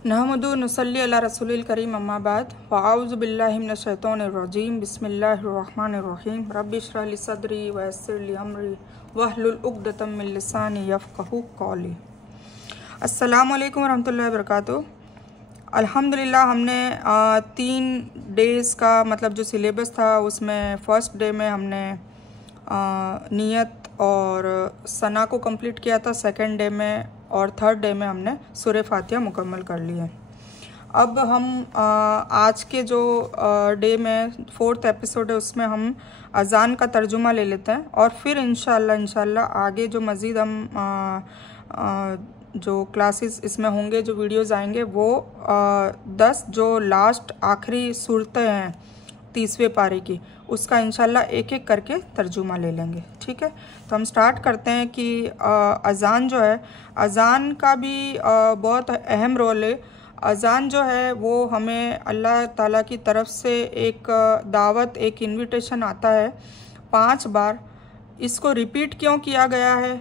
नहमदु नसल्ली अला रसूलिल करीम अम्मा बाद फ़अऊज़ु बिल्लाहि मिनश शैतानिर रजीम बिस्मिल्लाहिर रहमानिर रहीम रब्बि इश्रह ली सदरी व यस्सिर ली अमरी वहलुल उक़दतम मिन लिसानी यफ़क़हू क़ौली। अस्सलामु अलैकुम वरहमतुल्लाहि वबरकातुहू। अल्हम्दुलिल्लाह हमने 3 डेज़ का मतलब जो सिलेबस था उसमें फ़र्स्ट डे में हमने नियत और सना को कंप्लीट किया था, सेकंड डे में और थर्ड डे में हमने सूरह फातिहा मुकम्मल कर ली है। अब हम आज के जो डे में 4th एपिसोड है उसमें हम अज़ान का तर्जुमा ले लेते हैं और फिर इंशाल्लाह आगे जो मज़ीद हम जो क्लासेस इसमें होंगे, जो वीडियोज़ आएंगे वो 10 जो लास्ट आखिरी सूरतें हैं 30वें पारे की, उसका इंशाल्लाह एक एक करके तर्जुमा ले लेंगे। ठीक है, तो हम स्टार्ट करते हैं कि अज़ान जो है, अज़ान का भी बहुत अहम रोल है। अज़ान जो है वो हमें अल्लाह ताला की तरफ से एक दावत, एक इन्विटेशन आता है 5 बार। इसको रिपीट क्यों किया गया है?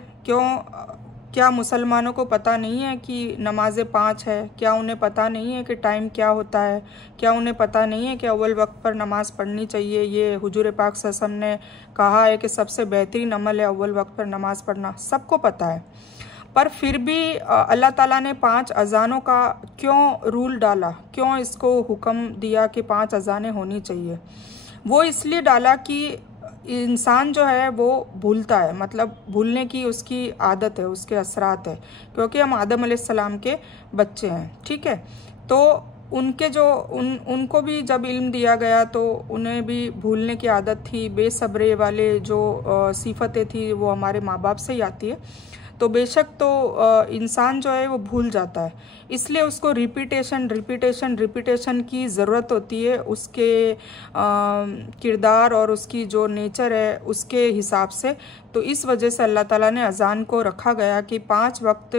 क्या मुसलमानों को पता नहीं है कि नमाज़ें 5 है? क्या उन्हें पता नहीं है कि टाइम क्या होता है? क्या उन्हें पता नहीं है कि अव्वल वक्त पर नमाज़ पढ़नी चाहिए? ये हुजूर पाक सल्लल्लाहु अलैहि वसल्लम ने कहा है कि सबसे बेहतरीन अमल है अव्वल वक्त पर नमाज़ पढ़ना, सबको पता है। पर फिर भी अल्लाह ताला ने 5 अज़ानों का क्यों रूल डाला, क्यों इसको हुक्म दिया कि 5 अज़ानें होनी चाहिए? वो इसलिए डाला कि इंसान जो है वो भूलता है, मतलब भूलने की उसकी आदत है, उसके असरात है, क्योंकि हम आदम अलैहिस्सलाम के बच्चे हैं। ठीक है, तो उनके जो उनको भी जब इल्म दिया गया तो उन्हें भी भूलने की आदत थी। बेसब्रे वाले जो सिफतें थी वो हमारे माँ बाप से ही आती है, तो बेशक तो इंसान जो है वो भूल जाता है, इसलिए उसको रिपीटेशन की ज़रूरत होती है उसके किरदार और उसकी जो नेचर है उसके हिसाब से। तो इस वजह से अल्लाह ताला ने अज़ान को रखा गया कि 5 वक्त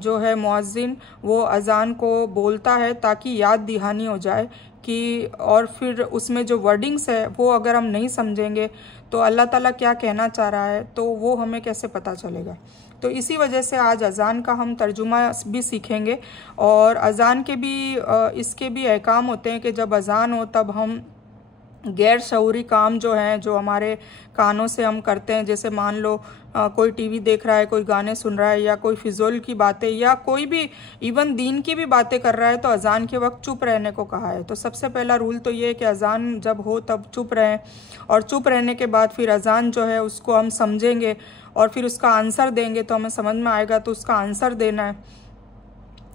जो है मुअज्जिन वो अज़ान को बोलता है ताकि याद दहानी हो जाए कि, और फिर उसमें जो वर्डिंग्स है वो अगर हम नहीं समझेंगे तो अल्लाह ताला क्या कहना चाह रहा है तो वो हमें कैसे पता चलेगा। तो इसी वजह से आज अज़ान का हम तर्जुमा भी सीखेंगे और अज़ान के भी इसके भी अहकाम होते हैं कि जब अज़ान हो तब हम गैर शऊरी काम जो हैं, जो हमारे कानों से हम करते हैं, जैसे मान लो कोई टीवी देख रहा है, कोई गाने सुन रहा है या कोई फिजूल की बातें या कोई भी इवन दीन की भी बातें कर रहा है, तो अज़ान के वक्त चुप रहने को कहा है। तो सबसे पहला रूल तो ये है कि अज़ान जब हो तब चुप रहें, और चुप रहने के बाद फिर अज़ान जो है उसको हम समझेंगे और फिर उसका आंसर देंगे, तो हमें समझ में आएगा तो उसका आंसर देना है।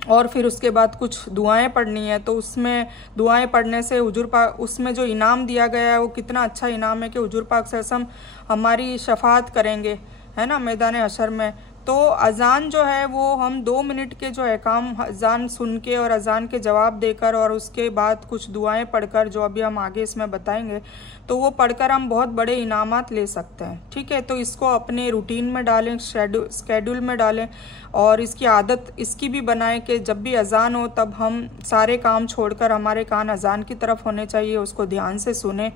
और फिर उसके बाद कुछ दुआएं पढ़नी है, तो उसमें दुआएं पढ़ने से हुजूर पाक, उसमें जो इनाम दिया गया है वो कितना अच्छा इनाम है कि हुजूर पाक सल्लल्लाहु अलैहि वसल्लम हमारी शफाअत करेंगे, है ना, मैदान हशर में। तो अज़ान जो है वो हम 2 मिनट के जो अहकाम अज़ान सुन के और अज़ान के जवाब देकर और उसके बाद कुछ दुआएं पढ़कर, जो अभी हम आगे इसमें बताएंगे, तो वो पढ़कर हम बहुत बड़े इनामात ले सकते हैं। ठीक है, तो इसको अपने रूटीन में डालें, शेड्यूल में डालें और इसकी आदत इसकी भी बनाएं कि जब भी अज़ान हो तब हम सारे काम छोड़कर हमारे कान अज़ान की तरफ होने चाहिए, उसको ध्यान से सुने।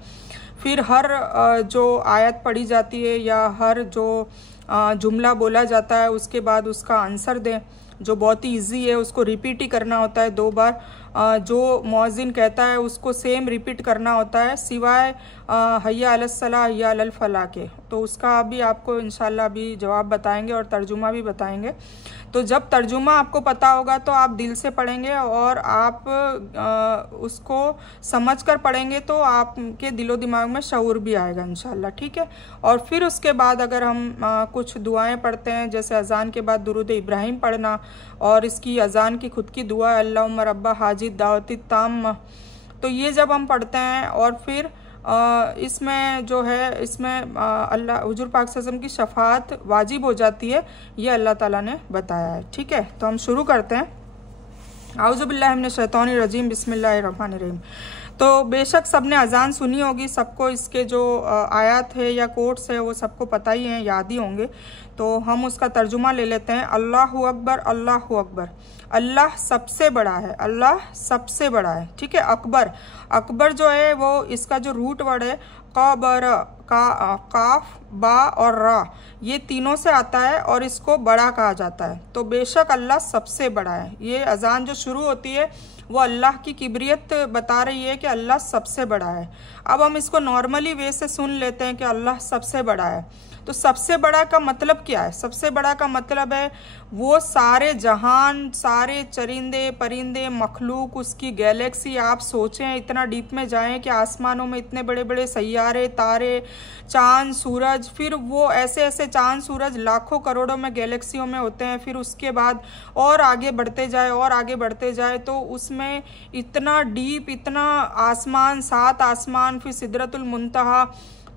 फिर हर जो आयत पढ़ी जाती है या हर जो जुमला बोला जाता है उसके बाद उसका आंसर दें, जो बहुत ही ईजी है, उसको रिपीट ही करना होता है 2 बार। जो मुअज्जिन कहता है उसको सेम रिपीट करना होता है, सिवाय हय्या अलस सलाह हय्या अलल फलाह के। तो उसका अभी आपको इंशाल्लाह अभी जवाब बताएंगे और तर्जुमा भी बताएंगे। तो जब तर्जुमा आपको पता होगा तो आप दिल से पढ़ेंगे और आप उसको समझकर पढ़ेंगे तो आपके दिलो दिमाग में शऊर भी आएगा इंशाल्लाह। ठीक है, और फिर उसके बाद अगर हम कुछ दुआएं पढ़ते हैं, जैसे अज़ान के बाद दुरूद इब्राहिम पढ़ना, और इसकी अज़ान की खुद की दुआ अल्लाहुम्मा रब्बा हाजिद दावती ताम्मा, तो ये जब हम पढ़ते हैं और फिर इसमें जो है इसमें अल्लाह हुजूर पाक सल्लल्लाहु अलैहि वसल्लम की शफाअत वाजिब हो जाती है, ये अल्लाह ताला ने बताया है। ठीक है, तो हम शुरू करते हैं। आऊज़ु बिल्लाहि मिनश शैतानिर रजीम बिस्मिल्लाहिर रहमानिर रहीम। तो बेशक सबने अज़ान सुनी होगी, सबको इसके जो आयत है या कोट्स है वो सबको पता ही हैं, याद ही होंगे। तो हम उसका तर्जुमा ले लेते हैं। अल्लाहु अकबर, अल्लाहु अकबर, अल्लाह सबसे बड़ा है, अल्लाह सबसे बड़ा है। ठीक है, अकबर, अकबर जो है वो इसका जो रूट वर्ड है कबर, काफ, बा और रा, ये तीनों से आता है और इसको बड़ा कहा जाता है। तो बेशक अल्लाह सबसे बड़ा है। ये अजान जो शुरू होती है वो अल्लाह की किबरियत बता रही है कि अल्लाह सबसे बड़ा है। अब हम इसको नॉर्मली वे से सुन लेते हैं कि अल्लाह सबसे बड़ा है। तो सबसे बड़ा का मतलब क्या है? सबसे बड़ा का मतलब है वो सारे जहान, सारे चरिंदे परिंदे, मखलूक, उसकी गैलेक्सी, आप सोचें इतना डीप में जाएं कि आसमानों में इतने बड़े बड़े सैयारे, तारे, चांद, सूरज, फिर वो ऐसे ऐसे चांद सूरज लाखों करोड़ों में गैलेक्सियों में होते हैं। फिर उसके बाद और आगे बढ़ते जाए और आगे बढ़ते जाए तो उसमें इतना डीप, इतना आसमान, 7 आसमान, फिर सिदरतुल मुंतहा।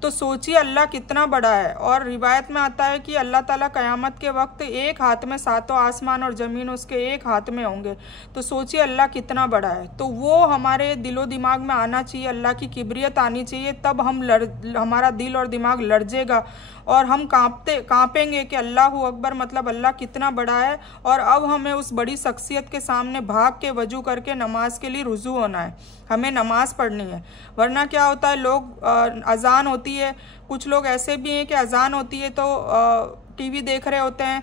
तो सोचिए अल्लाह कितना बड़ा है। और रिवायत में आता है कि अल्लाह ताला क़यामत के वक्त एक हाथ में 7 आसमान और ज़मीन उसके एक हाथ में होंगे। तो सोचिए अल्लाह कितना बड़ा है। तो वो हमारे दिलो दिमाग में आना चाहिए, अल्लाह की किबरियत आनी चाहिए, तब हमारा दिल और दिमाग लर्जेगा और हम कांपेंगे कि अल्लाह अकबर, मतलब अल्लाह कितना बड़ा है। और अब हमें उस बड़ी शख्सियत के सामने भाग के वजू करके नमाज के लिए रुजू होना है, हमें नमाज पढ़नी है। वरना क्या होता है, लोग अजान होती है, कुछ लोग ऐसे भी हैं कि अजान होती है तो टीवी देख रहे होते हैं,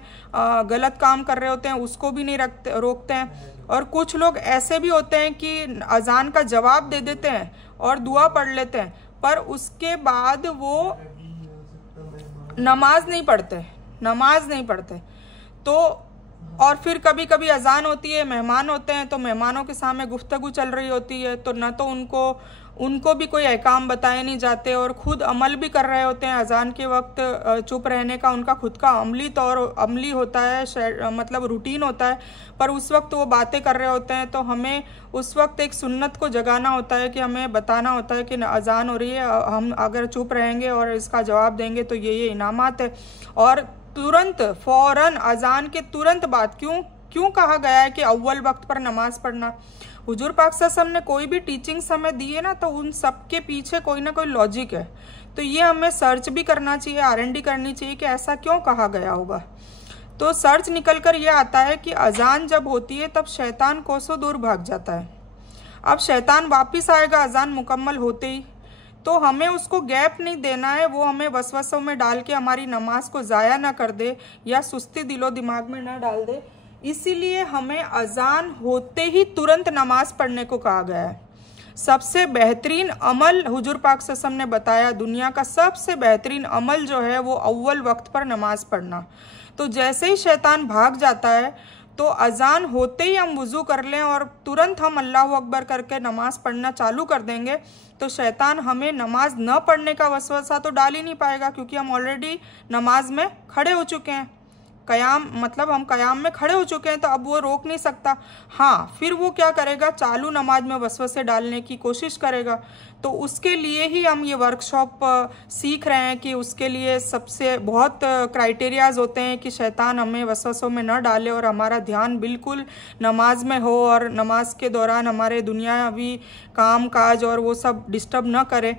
गलत काम कर रहे होते हैं, उसको भी नहीं रोकते हैं। और कुछ लोग ऐसे भी होते हैं कि अजान का जवाब दे देते हैं और दुआ पढ़ लेते हैं, पर उसके बाद वो नमाज नहीं पढ़ते। तो और फिर कभी कभी अजान होती है, मेहमान होते हैं, तो मेहमानों के सामने गुफ्तगू चल रही होती है, तो न तो उनको भी कोई अहकाम बताए नहीं जाते और खुद अमल भी कर रहे होते हैं। अजान के वक्त चुप रहने का उनका खुद का अमली होता है, मतलब रूटीन होता है, पर उस वक्त वो बातें कर रहे होते हैं। तो हमें उस वक्त एक सुन्नत को जगाना होता है कि हमें बताना होता है कि अजान हो रही है, हम अगर चुप रहेंगे और इसका जवाब देंगे तो ये इनामात है। और तुरंत फौरन अजान के तुरंत बाद क्यों कहा गया है कि अव्वल वक्त पर नमाज पढ़ना? हुजूर पाक सल्लल्लाहु अलैहि वसल्लम ने कोई भी टीचिंग हमें दी है ना, तो उन सब के पीछे कोई ना कोई लॉजिक है। तो ये हमें सर्च भी करना चाहिए, R&D करनी चाहिए कि ऐसा क्यों कहा गया होगा। तो सर्च निकल कर ये आता है कि अजान जब होती है तब शैतान कोसों दूर भाग जाता है। अब शैतान वापिस आएगा अजान मुकम्मल होते ही, तो हमें उसको गैप नहीं देना है, वो हमें वसवसों में डाल के हमारी नमाज को ज़ाया ना कर दे या सुस्ती दिलो दिमाग में ना डाल दे। इसीलिए हमें अजान होते ही तुरंत नमाज पढ़ने को कहा गया है। सबसे बेहतरीन अमल हुजूर पाक सल्लल्लाहु अलैहि वसल्लम ने बताया, दुनिया का सबसे बेहतरीन अमल जो है वो अव्वल वक्त पर नमाज पढ़ना। तो जैसे ही शैतान भाग जाता है तो अजान होते ही हम वुज़ू कर लें और तुरंत हम अल्लाह अकबर करके नमाज पढ़ना चालू कर देंगे, तो शैतान हमें नमाज न पढ़ने का वसवसा तो डाल ही नहीं पाएगा, क्योंकि हम ऑलरेडी नमाज में खड़े हो चुके हैं। हम कयाम में खड़े हो चुके हैं, तो अब वो रोक नहीं सकता। हाँ, फिर वो क्या करेगा, चालू नमाज में वसवसे डालने की कोशिश करेगा। तो उसके लिए ही हम ये वर्कशॉप सीख रहे हैं कि उसके लिए सबसे बहुत क्राइटेरियाज होते हैं कि शैतान हमें वसवसों में न डाले और हमारा ध्यान बिल्कुल नमाज में हो और नमाज के दौरान हमारे दुनियावी काम काज और वो सब डिस्टर्ब न करे।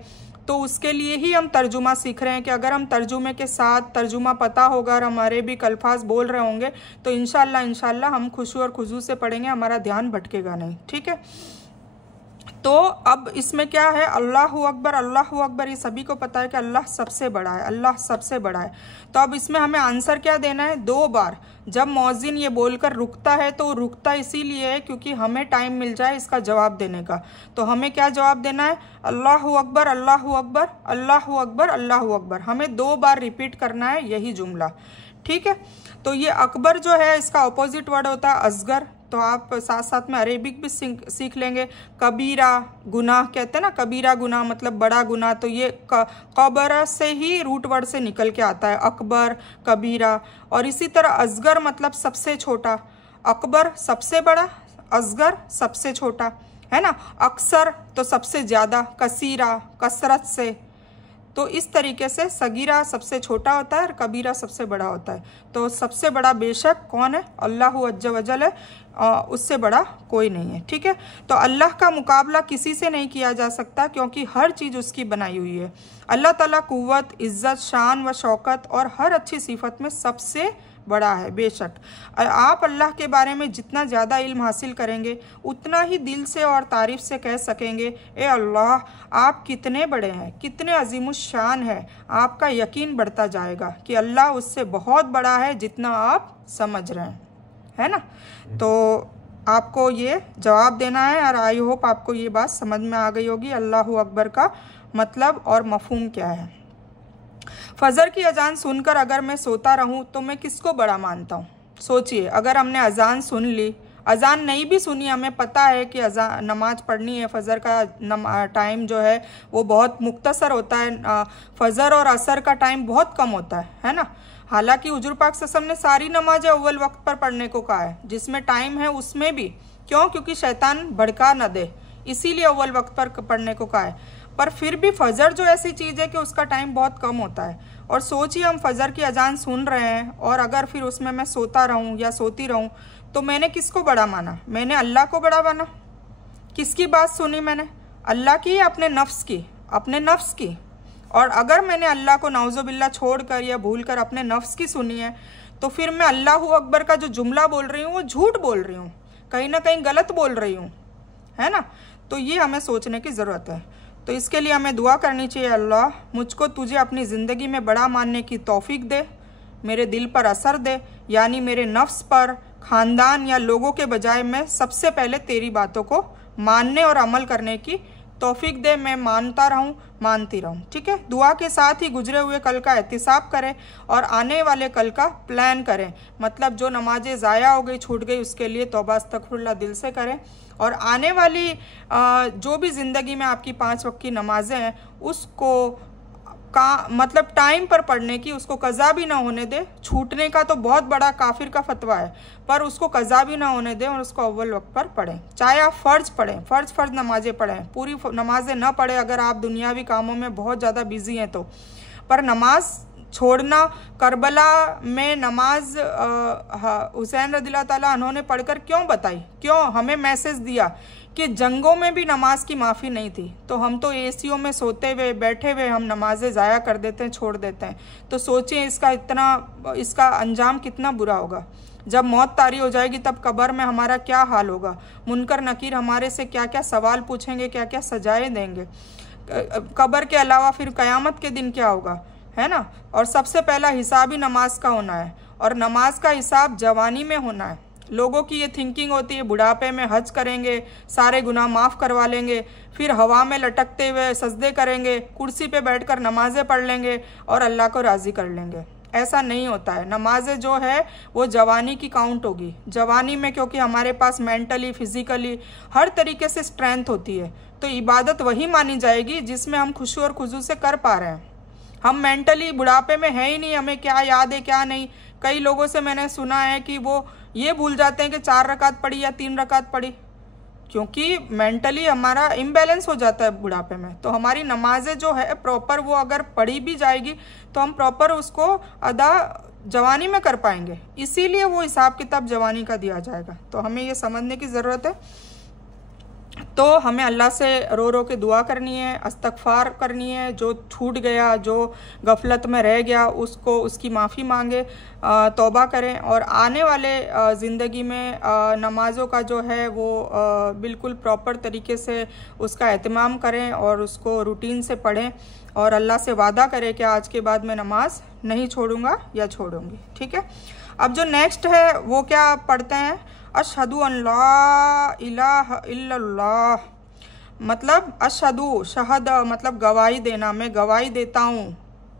तो उसके लिए ही हम तर्जुमा सीख रहे हैं कि अगर हम तर्जुमे के साथ तर्जुमा पता होगा और हमारे भी अल्फाज बोल रहे होंगे तो इंशाल्लाह हम खुशू और खुजू से पढ़ेंगे, हमारा ध्यान भटकेगा नहीं। ठीक है, तो अब इसमें क्या है, अल्लाहु अकबर, ये सभी को पता है कि अल्लाह सबसे बड़ा है, अल्लाह सबसे बड़ा है। तो अब इसमें हमें आंसर क्या देना है, 2 बार। जब मौज़िन ये बोलकर रुकता है तो रुकता इसीलिए है क्योंकि हमें टाइम मिल जाए इसका जवाब देने का। तो हमें क्या जवाब देना है, अल्लाहु अकबर, अल्लाहु अकबर, अल्लाहु अकबर, अल्लाहु अकबर। हमें 2 बार रिपीट करना है यही जुमला। ठीक है, तो ये अकबर जो है इसका अपोजिट वर्ड होता है असगर। तो आप साथ साथ में अरेबिक भी सीख लेंगे। कबीरा गुनाह कहते हैं ना, कबीरा गुनाह मतलब बड़ा गुनाह, तो ये कबर से ही रूट वर्ड से निकल के आता है, अकबर, कबीरा। और इसी तरह असगर मतलब सबसे छोटा, अकबर सबसे बड़ा, असगर सबसे छोटा, है ना। अक्सर तो सबसे ज़्यादा, कसीरा कसरत से। तो इस तरीके से सगीरा सबसे छोटा होता है और कबीरा सबसे बड़ा होता है। तो सबसे बड़ा बेशक कौन है, अल्लाह अज्ज वजल है, उससे बड़ा कोई नहीं है। ठीक है, तो अल्लाह का मुकाबला किसी से नहीं किया जा सकता क्योंकि हर चीज़ उसकी बनाई हुई है। अल्लाह ताला कुव्वत, इज़्ज़त, शान व शौकत और हर अच्छी सिफत में सबसे बड़ा है। बेशक आप अल्लाह के बारे में जितना ज़्यादा इल्म हासिल करेंगे उतना ही दिल से और तारीफ़ से कह सकेंगे, ए अल्लाह आप कितने बड़े हैं, कितने अजीमुश्शान है। आपका यकीन बढ़ता जाएगा कि अल्लाह उससे बहुत बड़ा है जितना आप समझ रहे हैं, है ना। तो आपको ये जवाब देना है और आई होप आपको ये बात समझ में आ गई होगी अल्लाहु अकबर का मतलब और मफहूम क्या है। फजर की अजान सुनकर अगर मैं सोता रहूं तो मैं किसको बड़ा मानता हूं। सोचिए, अगर हमने अजान सुन ली, अजान नहीं भी सुनी, हमें पता है कि अजान नमाज पढ़नी है, फजर का टाइम जो है वो बहुत मुख्तसर होता है, फजर और असर का टाइम बहुत कम होता है ना। हालांकि हुजूर पाक सल्लल्लाहु अलैहि वसल्लम ने सारी नमाजें अव्वल वक्त पर पढ़ने को कहा है, जिसमें टाइम है उसमें भी। क्यों? क्योंकि शैतान भड़का न दे, इसीलिए अव्वल वक्त पर पढ़ने को कहा है। पर फिर भी फजर जो ऐसी चीज़ है कि उसका टाइम बहुत कम होता है, और सोचिए हम फजर की अजान सुन रहे हैं और अगर फिर उसमें मैं सोता रहूं या सोती रहूं तो मैंने किसको बड़ा माना? मैंने अल्लाह को बड़ा माना। किसकी बात सुनी मैंने? अल्लाह की या अपने नफ्स की? अपने नफ्स की। और अगर मैंने अल्लाह को नाउज़ुबिल्लाह छोड़कर या भूलकर अपने नफ्स की सुनी है तो फिर मैं अल्लाहु अकबर का जो जुमला बोल रही हूँ वो झूठ बोल रही हूँ, कहीं ना कहीं गलत बोल रही हूँ, है ना। तो ये हमें सोचने की ज़रूरत है। तो इसके लिए हमें दुआ करनी चाहिए, अल्लाह मुझको तुझे अपनी ज़िंदगी में बड़ा मानने की तौफीक दे, मेरे दिल पर असर दे, यानी मेरे नफ्स पर, ख़ानदान या लोगों के बजाय मैं सबसे पहले तेरी बातों को मानने और अमल करने की तौफीक दे। मैं मानता रहूं, मानती रहूं। ठीक है। दुआ के साथ ही गुजरे हुए कल का एहतिसाब करें और आने वाले कल का प्लान करें। मतलब जो नमाजें ज़ाया हो गई, छूट गई, उसके लिए तौबा अस्तगफिरुल्लाह दिल से करें। और आने वाली जो भी ज़िंदगी में आपकी 5 वक्त की नमाजें हैं उसको मतलब टाइम पर पढ़ने की, उसको कज़ा भी ना होने दे। छूटने का तो बहुत बड़ा काफिर का फतवा है, पर उसको कज़ा भी ना होने दें और उसको अव्वल वक्त पर पढ़ें। चाहे आप फ़र्ज पढ़ें, फ़र्ज नमाजें पढ़ें, पूरी नमाजें ना पढ़ें अगर आप दुनियावी कामों में बहुत ज़्यादा बिजी हैं तो। पर नमाज छोड़ना, करबला में नमाज हुसैन रज़ियल्लाहु ताला अन्हु ने पढ़कर क्यों बताई, क्यों हमें मैसेज दिया कि जंगों में भी नमाज की माफ़ी नहीं थी, तो हम तो एसीओ में सोते हुए बैठे हुए हम नमाजें ज़ाया कर देते हैं, छोड़ देते हैं। तो सोचिए इसका अंजाम कितना बुरा होगा। जब मौत तारी हो जाएगी तब कब्र में हमारा क्या हाल होगा। मुनकर नकीर हमारे से क्या क्या सवाल पूछेंगे, क्या क्या सजाएं देंगे। कब्र के अलावा फिर क़यामत के दिन क्या होगा, है ना। और सबसे पहला हिसाब ही नमाज का होना है, और नमाज का हिसाब जवानी में होना है। लोगों की ये थिंकिंग होती है बुढ़ापे में हज करेंगे, सारे गुनाह माफ़ करवा लेंगे, फिर हवा में लटकते हुए सजदे करेंगे, कुर्सी पे बैठकर नमाजें पढ़ लेंगे और अल्लाह को राज़ी कर लेंगे। ऐसा नहीं होता है। नमाजें जो है वो जवानी की काउंट होगी। जवानी में क्योंकि हमारे पास मेंटली, फिज़िकली हर तरीके से स्ट्रेंथ होती है, तो इबादत वही मानी जाएगी जिसमें हम खुशी और खुजू से कर पा रहे हैं। हम मेंटली बुढ़ापे में है ही नहीं, हमें क्या याद है क्या नहीं। कई लोगों से मैंने सुना है कि वो ये भूल जाते हैं कि 4 रकात पढ़ी या 3 रकात पढ़ी, क्योंकि मेंटली हमारा इम्बैलेंस हो जाता है बुढ़ापे में। तो हमारी नमाजें जो है प्रॉपर वो अगर पढ़ी भी जाएगी तो हम प्रॉपर उसको अदा जवानी में कर पाएंगे। इसीलिए वो हिसाब किताब जवानी का दिया जाएगा। तो हमें ये समझने की ज़रूरत है। तो हमें अल्लाह से रो रो के दुआ करनी है, इस्तग़फ़ार करनी है। जो छूट गया, जो गफलत में रह गया, उसको उसकी माफ़ी मांगे, तौबा करें। और आने वाले ज़िंदगी में नमाज़ों का जो है वो बिल्कुल प्रॉपर तरीके से उसका एहतमाम करें और उसको रूटीन से पढ़ें और अल्लाह से वादा करें कि आज के बाद मैं नमाज नहीं छोड़ूंगा या छोड़ूंगी। ठीक है। अब जो नेक्स्ट है वो क्या पढ़ते हैं, अशहदु अन ला इलाहा इल्लल्लाह। मतलब अशहदु, शहद मतलब गवाही देना, मैं गवाही देता हूँ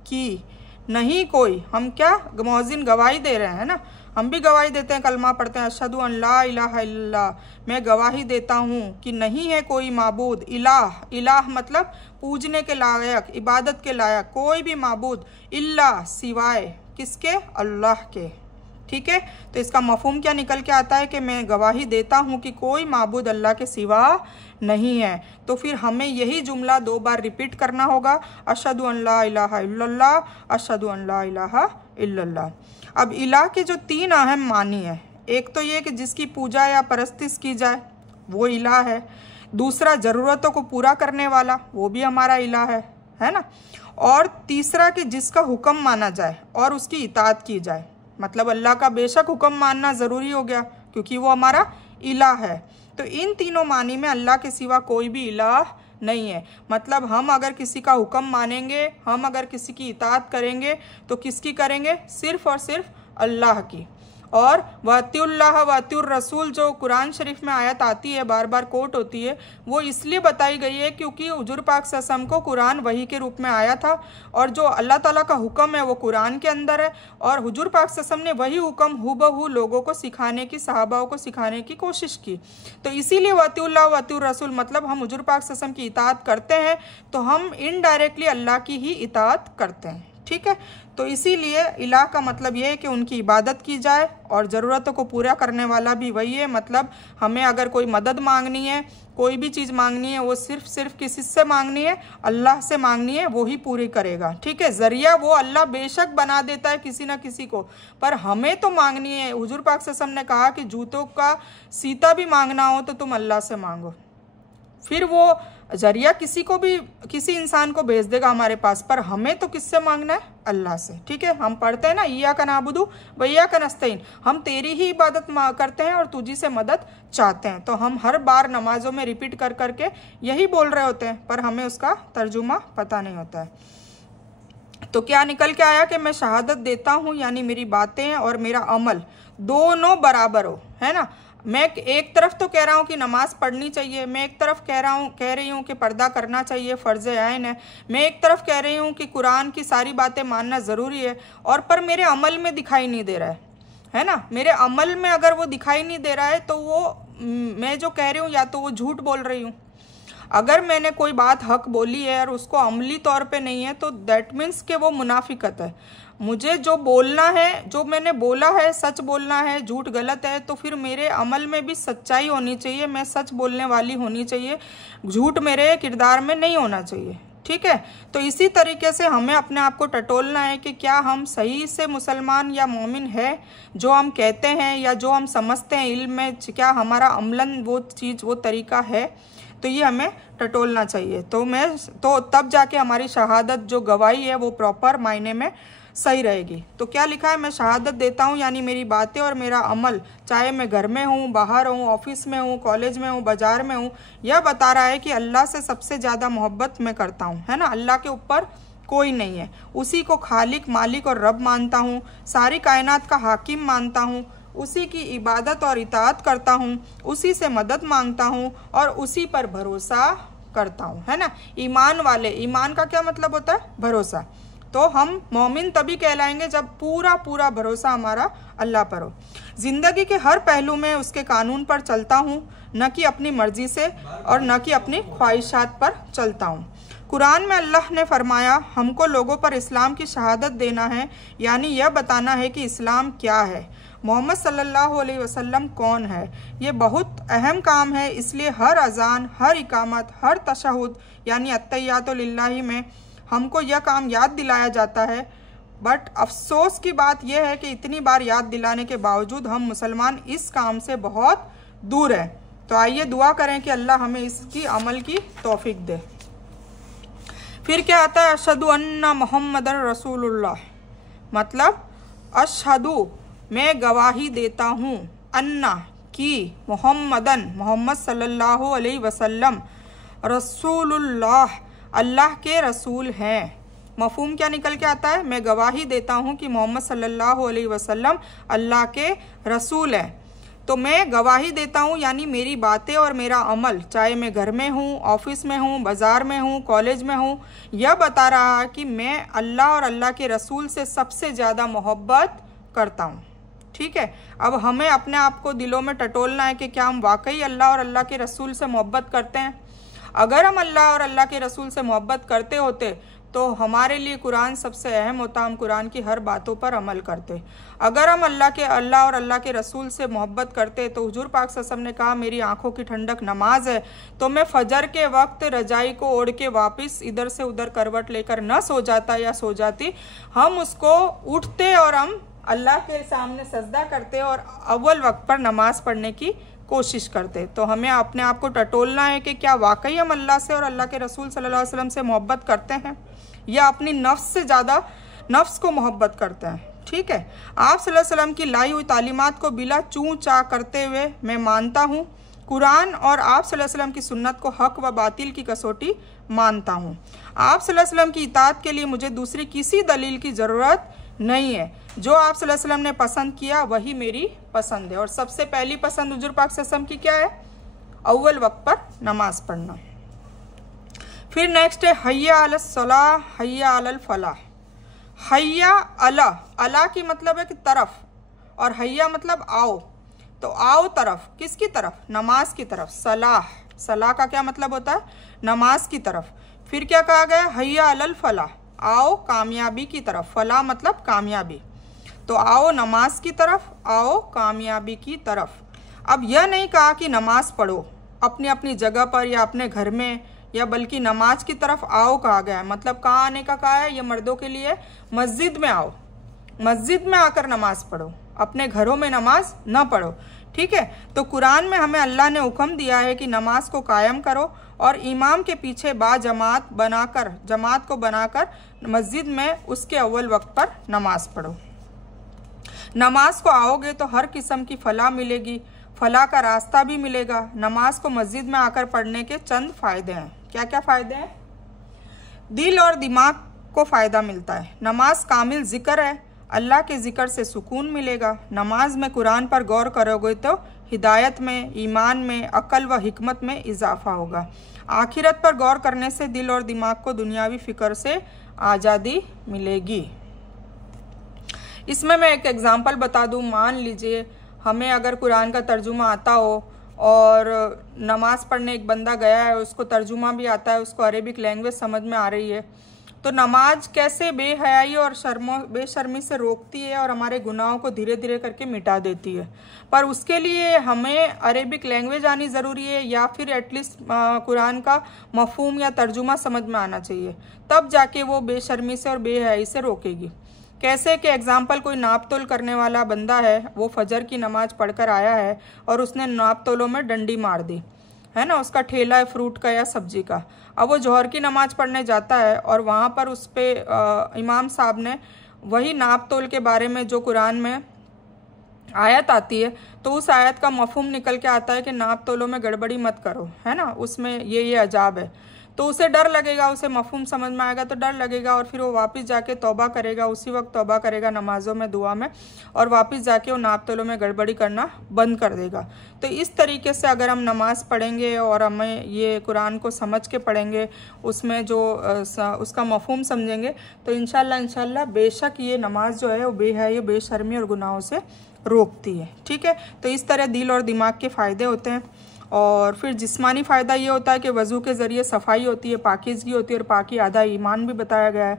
कि नहीं कोई, हम क्या मौज़िन गवाही दे रहे हैं ना, हम भी गवाही देते हैं, कलमा पढ़ते हैं, अशहदु अन ला इलाहा इल्लल्लाह, मैं गवाही देता हूँ कि नहीं है कोई माबूद, इलाह, इलाह मतलब पूजने के लायक, इबादत के लायक, कोई भी माबूद, इल्ला सिवाय किसके, अल्लाह के। ठीक है। तो इसका मफहूम क्या निकल के आता है कि मैं गवाही देता हूँ कि कोई माबूद अल्लाह के सिवा नहीं है। तो फिर हमें यही जुमला 2 बार रिपीट करना होगा, अशहदु अन ला इलाहा इल्लल्लाह, अशहदु अन ला इलाहा इल्लल्लाह। अब इलाह के जो 3 अहम मानी है, एक तो ये कि जिसकी पूजा या परस्तिश की जाए वो इलाह है। दूसरा ज़रूरतों को पूरा करने वाला, वो भी हमारा इलाह है ना। और तीसरा कि जिसका हुक्म माना जाए और उसकी इताअत की जाए, मतलब अल्लाह का बेशक हुक्म मानना ज़रूरी हो गया क्योंकि वो हमारा इलाह है। तो इन तीनों मानी में अल्लाह के सिवा कोई भी इलाह नहीं है। मतलब हम अगर किसी का हुक्म मानेंगे, हम अगर किसी की इताअत करेंगे तो किसकी करेंगे? सिर्फ़ और सिर्फ अल्लाह की। और वातिउल्लाह वातिउर रसूल जो कुरान शरीफ में आयत आती है, बार बार कोट होती है, वो इसलिए बताई गई है क्योंकि हुजूर पाक सल्लल्लाहु अलैहि वसल्लम को कुरान वही के रूप में आया था और जो अल्लाह ताला का हुक्म है वो कुरान के अंदर है और हुजूर पाक सल्लल्लाहु अलैहि वसल्लम ने वही हुक्म हुबहू लोगों को सिखाने की, सहाबाओं को सिखाने की कोशिश की। तो इसीलिए वातिउल्लाह वातिउर रसूल मतलब हम हुजूर पाक सल्लल्लाहु अलैहि वसल्लम की इताअत करते हैं तो हम इनडायरेक्टली अल्लाह की ही इताअत करते हैं। ठीक है, तो इसीलिए इलाह का मतलब ये है कि उनकी इबादत की जाए और ज़रूरतों को पूरा करने वाला भी वही है। मतलब हमें अगर कोई मदद मांगनी है, कोई भी चीज़ मांगनी है, वो सिर्फ किसी से मांगनी है? अल्लाह से मांगनी है, वो ही पूरी करेगा। ठीक है, ज़रिया वो अल्लाह बेशक बना देता है किसी ना किसी को, पर हमें तो मांगनी है। हुजूर पाक सल्लल्लाहु अलैहि वसल्लम ने कहा कि जूतों का सीता भी मांगना हो तो तुम अल्लाह से मांगो, फिर वो जरिया किसी को भी, किसी इंसान को भेज देगा हमारे पास, पर हमें तो किससे मांगना है? अल्लाह से। ठीक है, हम पढ़ते हैं ना, इय्याका नअबुदु व इय्याका नस्तईन, हम तेरी ही इबादत करते हैं और तुझी से मदद चाहते हैं। तो हम हर बार नमाजों में रिपीट कर करके यही बोल रहे होते हैं, पर हमें उसका तर्जुमा पता नहीं होता है। तो क्या निकल के आया कि मैं शहादत देता हूँ यानी मेरी बातें और मेरा अमल दोनों बराबर हो, है ना। मैं एक तरफ तो कह रहा हूँ कि नमाज पढ़नी चाहिए, मैं एक तरफ कह रही हूँ कि पर्दा करना चाहिए, फ़र्ज़ आइन है, मैं एक तरफ कह रही हूँ कि कुरान की सारी बातें मानना ज़रूरी है, और पर मेरे अमल में दिखाई नहीं दे रहा है ना। मेरे अमल में अगर वो दिखाई नहीं दे रहा है तो वो मैं जो कह रही हूँ या तो वो झूठ बोल रही हूँ। अगर मैंने कोई बात हक बोली है और उसको अमली तौर पे नहीं है तो दैट मीन्स कि वो मुनाफिकत है। मुझे जो बोलना है, जो मैंने बोला है सच बोलना है, झूठ गलत है, तो फिर मेरे अमल में भी सच्चाई होनी चाहिए, मैं सच बोलने वाली होनी चाहिए, झूठ मेरे किरदार में नहीं होना चाहिए। ठीक है, तो इसी तरीके से हमें अपने आप को टटोलना है कि क्या हम सही से मुसलमान या मोमिन है जो हम कहते हैं या जो हम समझते हैं इल्म में, क्या हमारा अमलन वो चीज़ वो तरीका है, तो ये हमें टटोलना चाहिए। तो तब जाके हमारी शहादत जो गवाही है वो प्रॉपर मायने में सही रहेगी। तो क्या लिखा है? मैं शहादत देता हूँ यानी मेरी बातें और मेरा अमल, चाहे मैं घर में हूँ, बाहर हूँ, ऑफिस में हूँ, कॉलेज में हूँ, बाजार में हूँ, यह बता रहा है कि अल्लाह से सबसे ज़्यादा मोहब्बत मैं करता हूँ, है ना। अल्लाह के ऊपर कोई नहीं है, उसी को खालिक, मालिक और रब मानता हूँ, सारी कायनात का हाकिम मानता हूँ, उसी की इबादत और इताअत करता हूँ, उसी से मदद मांगता हूँ और उसी पर भरोसा करता हूँ, है ना। ईमान वाले, ईमान का क्या मतलब होता है? भरोसा। तो हम मोमिन तभी कहलाएंगे जब पूरा पूरा भरोसा हमारा अल्लाह पर हो। ज़िंदगी के हर पहलू में उसके कानून पर चलता हूँ, न कि अपनी मर्जी से और न कि अपनी ख्वाहिशात पर चलता हूँ। कुरान में अल्लाह ने फरमाया, हमको लोगों पर इस्लाम की शहादत देना है, यानी यह बताना है कि इस्लाम क्या है, मोहम्मद सल्लल्लाहु अलैहि वसल्लम कौन है। ये बहुत अहम काम है, इसलिए हर अजान, हर इकामत, हर तशहुद यानी अत्तहियातु लिल्लाहि में हमको यह काम याद दिलाया जाता है। बट अफसोस की बात यह है कि इतनी बार याद दिलाने के बावजूद हम मुसलमान इस काम से बहुत दूर हैं। तो आइए दुआ करें कि अल्लाह हमें इसकी अमल की तौफीक दे। फिर क्या आता है? अशहदु अन्ना मुहम्मदन रसूलुल्लाह, मतलब अशहदु मैं गवाही देता हूँ, अन्ना की, मोहम्मदन मोहम्मद सल्लल्लाहु अलैहि वसल्लम, रसूलुल्लाह अल्लाह के रसूल हैं। मफ़हूम क्या निकल के आता है? मैं गवाही देता हूँ कि मोहम्मद सल्लल्लाहु अलैहि वसल्लम अल्लाह के रसूल हैं। तो मैं गवाही देता हूँ यानी मेरी बातें और मेरा अमल, चाहे मैं घर में हूँ, ऑफिस में हूँ, बाज़ार में हूँ, कॉलेज में हूँ, यह बता रहा है कि मैं अल्लाह और अल्लाह के रसूल से सबसे ज़्यादा मोहब्बत करता हूँ। ठीक है, अब हमें अपने आप को दिलों में टटोलना है कि क्या हम वाकई अल्लाह और अल्लाह के रसूल से मोहब्बत करते हैं। अगर हम अल्लाह और अल्लाह के रसूल से मोहब्बत करते होते तो हमारे लिए कुरान सबसे अहम होता, हम कुरान की हर बातों पर अमल करते। अगर हम अल्लाह और अल्लाह के रसूल से मोहब्बत करते तो हुजूर पाक सल्लल्लाहु अलैहि वसल्लम ने कहा, मेरी आंखों की ठंडक नमाज है, तो मैं फजर के वक्त रजाई को ओढ़ के वापस इधर से उधर करवट लेकर न सो जाता या सो जाती, हम उसको उठते और हम अल्लाह के सामने सजदा करते और अव्वल वक्त पर नमाज पढ़ने की कोशिश करते। तो हमें अपने आप को टटोलना है कि क्या वाकई हम अल्लाह से और अल्लाह के रसूल सल्लल्लाहु अलैहि वसल्लम से मोहब्बत करते हैं या अपनी नफ्स से ज़्यादा नफ्स को मोहब्बत करते हैं। ठीक है। आप सल्लल्लाहु अलैहि वसल्लम की लाई हुई तालीमात को बिला चूं चा करते हुए मैं मानता हूँ। कुरान और आप सल्लल्लाहु अलैहि वसल्लम की सुन्नत को हक व बातिल की कसौटी मानता हूँ। आप सल्लल्लाहु अलैहि वसल्लम की इताअत के लिए मुझे दूसरी किसी दलील की ज़रूरत नहीं है। जो आप सल्लल्लाहु अलैहि वसल्लम ने पसंद किया वही मेरी पसंद है। और सबसे पहली पसंद हुजूर पाक सल्लल्लाहु अलैहि वसल्लम की क्या है? अव्वल वक्त पर नमाज पढ़ना। फिर नेक्स्ट है हय्या अलस सलाह हय्या अलल फलाह। हय्या अला, अला की मतलब है कि तरफ, और हय्या मतलब आओ। तो आओ तरफ, किसकी तरफ? नमाज की तरफ। सलाह, सलाह का क्या मतलब होता है? नमाज की तरफ। फिर क्या कहा गया? हय्या अलल फलाह, आओ कामयाबी की तरफ। फलाह मतलब कामयाबी। तो आओ नमाज की तरफ, आओ कामयाबी की तरफ। अब यह नहीं कहा कि नमाज पढ़ो अपनी अपनी जगह पर या अपने घर में, या बल्कि नमाज की तरफ आओ कहा गया है। मतलब कहाँ आने का कहा है? ये मर्दों के लिए मस्जिद में आओ, मस्जिद में आकर नमाज पढ़ो, अपने घरों में नमाज न पढ़ो। ठीक है। तो कुरान में हमें अल्लाह ने हुक्म दिया है कि नमाज को कायम करो और इमाम के पीछे बाजमात बनाकर, जमात को बनाकर मस्जिद में उसके अव्वल वक्त पर नमाज पढ़ो। नमाज को आओगे तो हर किस्म की फलाह मिलेगी, फलाह का रास्ता भी मिलेगा। नमाज को मस्जिद में आकर पढ़ने के चंद फ़ायदे हैं। क्या क्या फ़ायदे हैं? दिल और दिमाग को फ़ायदा मिलता है। नमाज कामिल ज़िक्र है, अल्लाह के ज़िक्र से सुकून मिलेगा। नमाज में कुरान पर गौर करोगे तो हिदायत में, ईमान में, अक्ल व हिकमत में इजाफा होगा। आखिरत पर गौर करने से दिल और दिमाग को दुनियावी फ़िक्र से आज़ादी मिलेगी। इसमें मैं एक एग्ज़ाम्पल बता दूँ। मान लीजिए हमें अगर कुरान का तर्जुमा आता हो और नमाज़ पढ़ने एक बंदा गया है, उसको तर्जुमा भी आता है, उसको अरेबिक लैंग्वेज समझ में आ रही है, तो नमाज कैसे बेहयाई और बेशर्मी से रोकती है और हमारे गुनाहों को धीरे धीरे करके मिटा देती है। पर उसके लिए हमें अरेबिक लैंग्वेज आनी ज़रूरी है, या फिर एटलीस्ट कुरान का मफ़हूम या तर्जुमा समझ में आना चाहिए, तब जाके वो बेशर्मी से और बेहयाई से रोकेगी। कैसे कि एग्जाम्पल, कोई नाप तोल करने वाला बंदा है, वो फजर की नमाज पढ़कर आया है और उसने नाप तोलों में डंडी मार दी है ना, उसका ठेला है फ्रूट का या सब्जी का। अब वो जोहर की नमाज पढ़ने जाता है और वहाँ पर उस पर इमाम साहब ने वही नाप तोल के बारे में जो कुरान में आयत आती है, तो उस आयत का मफहूम निकल के आता है कि नाप तोलों में गड़बड़ी मत करो, है ना, उसमें ये अजाब है। तो उसे डर लगेगा, उसे मफहूम समझ में आएगा तो डर लगेगा, और फिर वो वापस जाके तौबा करेगा, उसी वक्त तौबा करेगा नमाजों में, दुआ में, और वापस जाके वो नाप तोलों में गड़बड़ी करना बंद कर देगा। तो इस तरीके से अगर हम नमाज़ पढ़ेंगे और हमें ये कुरान को समझ के पढ़ेंगे, उसमें जो उसका मफहूम समझेंगे, तो इंशाल्लाह बेशक ये नमाज जो है वो बेहयाई, बेशर्मी और गुनाहों से रोकती है। ठीक है। तो इस तरह दिल और दिमाग के फ़ायदे होते हैं। और फिर जिस्मानी फ़ायदा ये होता है कि वज़ू के ज़रिए सफाई होती है, पाकीज़गी होती है, और पाकी आधा ईमान भी बताया गया है।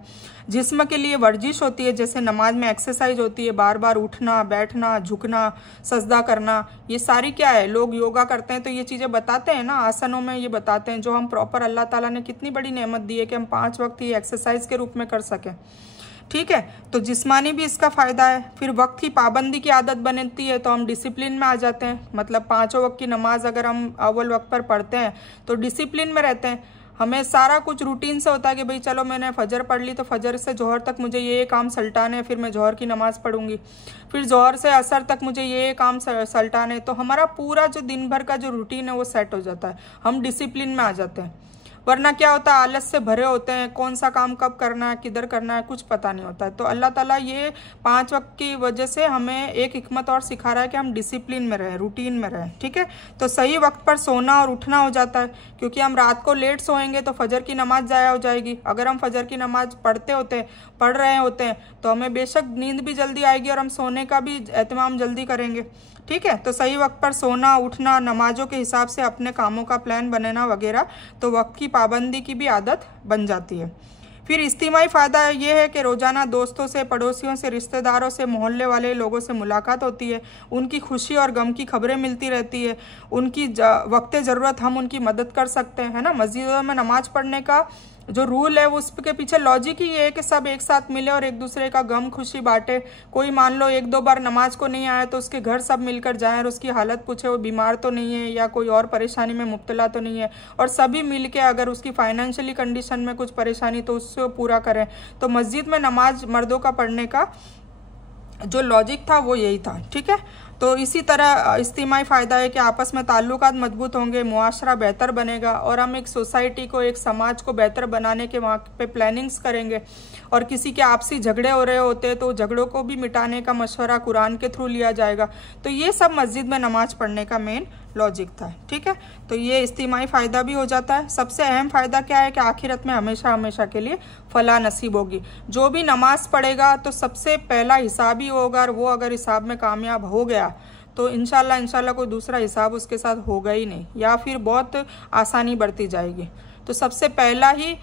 जिस्म के लिए वर्जिश होती है, जैसे नमाज में एक्सरसाइज होती है, बार बार उठना, बैठना, झुकना, सजदा करना, ये सारी क्या है, लोग योगा करते हैं तो ये चीज़ें बताते हैं ना, आसनों में ये बताते हैं, जो हम प्रॉपर अल्लाह ताला ने कितनी बड़ी नेमत दी है कि हम 5 वक्त ही एक्सरसाइज के रूप में कर सकें। ठीक है। तो जिस्मानी भी इसका फ़ायदा है। फिर वक्त की पाबंदी की आदत बनती है तो हम डिसिप्लिन में आ जाते हैं। मतलब 5 वक्त की नमाज अगर हम अव्वल वक्त पर पढ़ते हैं तो डिसिप्लिन में रहते हैं। हमें सारा कुछ रूटीन से होता है कि भाई चलो मैंने फजर पढ़ ली तो फजर से जोहर तक मुझे ये काम सल्टाने, फिर मैं जोहर की नमाज़ पढ़ूंगी, फिर जोहर से असर तक मुझे ये काम सल्टाने। तो हमारा पूरा जो दिन भर का जो रूटीन है वो सेट हो जाता है, हम डिसिप्लिन में आ जाते हैं। वरना क्या होता है, आलस से भरे होते हैं, कौन सा काम कब करना है, किधर करना है, कुछ पता नहीं होता है। तो अल्लाह ताला ये 5 वक्त की वजह से हमें एक हिकमत और सिखा रहा है कि हम डिसिप्लिन में रहें, रूटीन में रहें। ठीक है। तो सही वक्त पर सोना और उठना हो जाता है, क्योंकि हम रात को लेट सोएंगे तो फजर की नमाज ज़ाया हो जाएगी। अगर हम फजर की नमाज पढ़ रहे होते हैं तो हमें बेशक नींद भी जल्दी आएगी और हम सोने का भी एहतमाम जल्दी करेंगे। ठीक है। तो सही वक्त पर सोना, उठना, नमाजों के हिसाब से अपने कामों का प्लान बनाना वगैरह, तो वक्त की पाबंदी की भी आदत बन जाती है। फिर इज्तिमाई फ़ायदा ये है कि रोज़ाना दोस्तों से, पड़ोसियों से, रिश्तेदारों से, मोहल्ले वाले लोगों से मुलाकात होती है, उनकी खुशी और गम की खबरें मिलती रहती है, उनकी वक्त ज़रूरत हम उनकी मदद कर सकते हैं, है ना। मस्जिदों में नमाज़ पढ़ने का जो रूल है वो उसके पीछे लॉजिक ही ये है कि सब एक साथ मिले और एक दूसरे का गम खुशी बांटे। कोई मान लो 1-2 बार नमाज को नहीं आया तो उसके घर सब मिलकर जाएं और उसकी हालत पूछे, वो बीमार तो नहीं है या कोई और परेशानी में मुब्तला तो नहीं है, और सभी मिल के अगर उसकी फाइनेंशियली कंडीशन में कुछ परेशानी तो उससे पूरा करें। तो मस्जिद में नमाज मर्दों का पढ़ने का जो लॉजिक था वो यही था। ठीक है, तो इसी तरह इज्तिमाई फ़ायदा है कि आपस में ताल्लुकात मजबूत होंगे, मुआशरा बेहतर बनेगा और हम एक सोसाइटी को, एक समाज को बेहतर बनाने के वहाँ पे प्लानिंग्स करेंगे। और किसी के आपसी झगड़े हो रहे होते हैं तो झगड़ों को भी मिटाने का मशवरा कुरान के थ्रू लिया जाएगा। तो ये सब मस्जिद में नमाज पढ़ने का मेन लॉजिक था। ठीक है, तो ये इज्तिमाई फ़ायदा भी हो जाता है। सबसे अहम फ़ायदा क्या है कि आखिरत में हमेशा हमेशा के लिए फलाह नसीब होगी। जो भी नमाज पढ़ेगा तो सबसे पहला हिसाब ही होगा, और वो अगर हिसाब में कामयाब हो गया तो इंशाल्लाह कोई दूसरा हिसाब उसके साथ होगा ही नहीं, या फिर बहुत आसानी बढ़ती जाएगी। तो सबसे पहला ही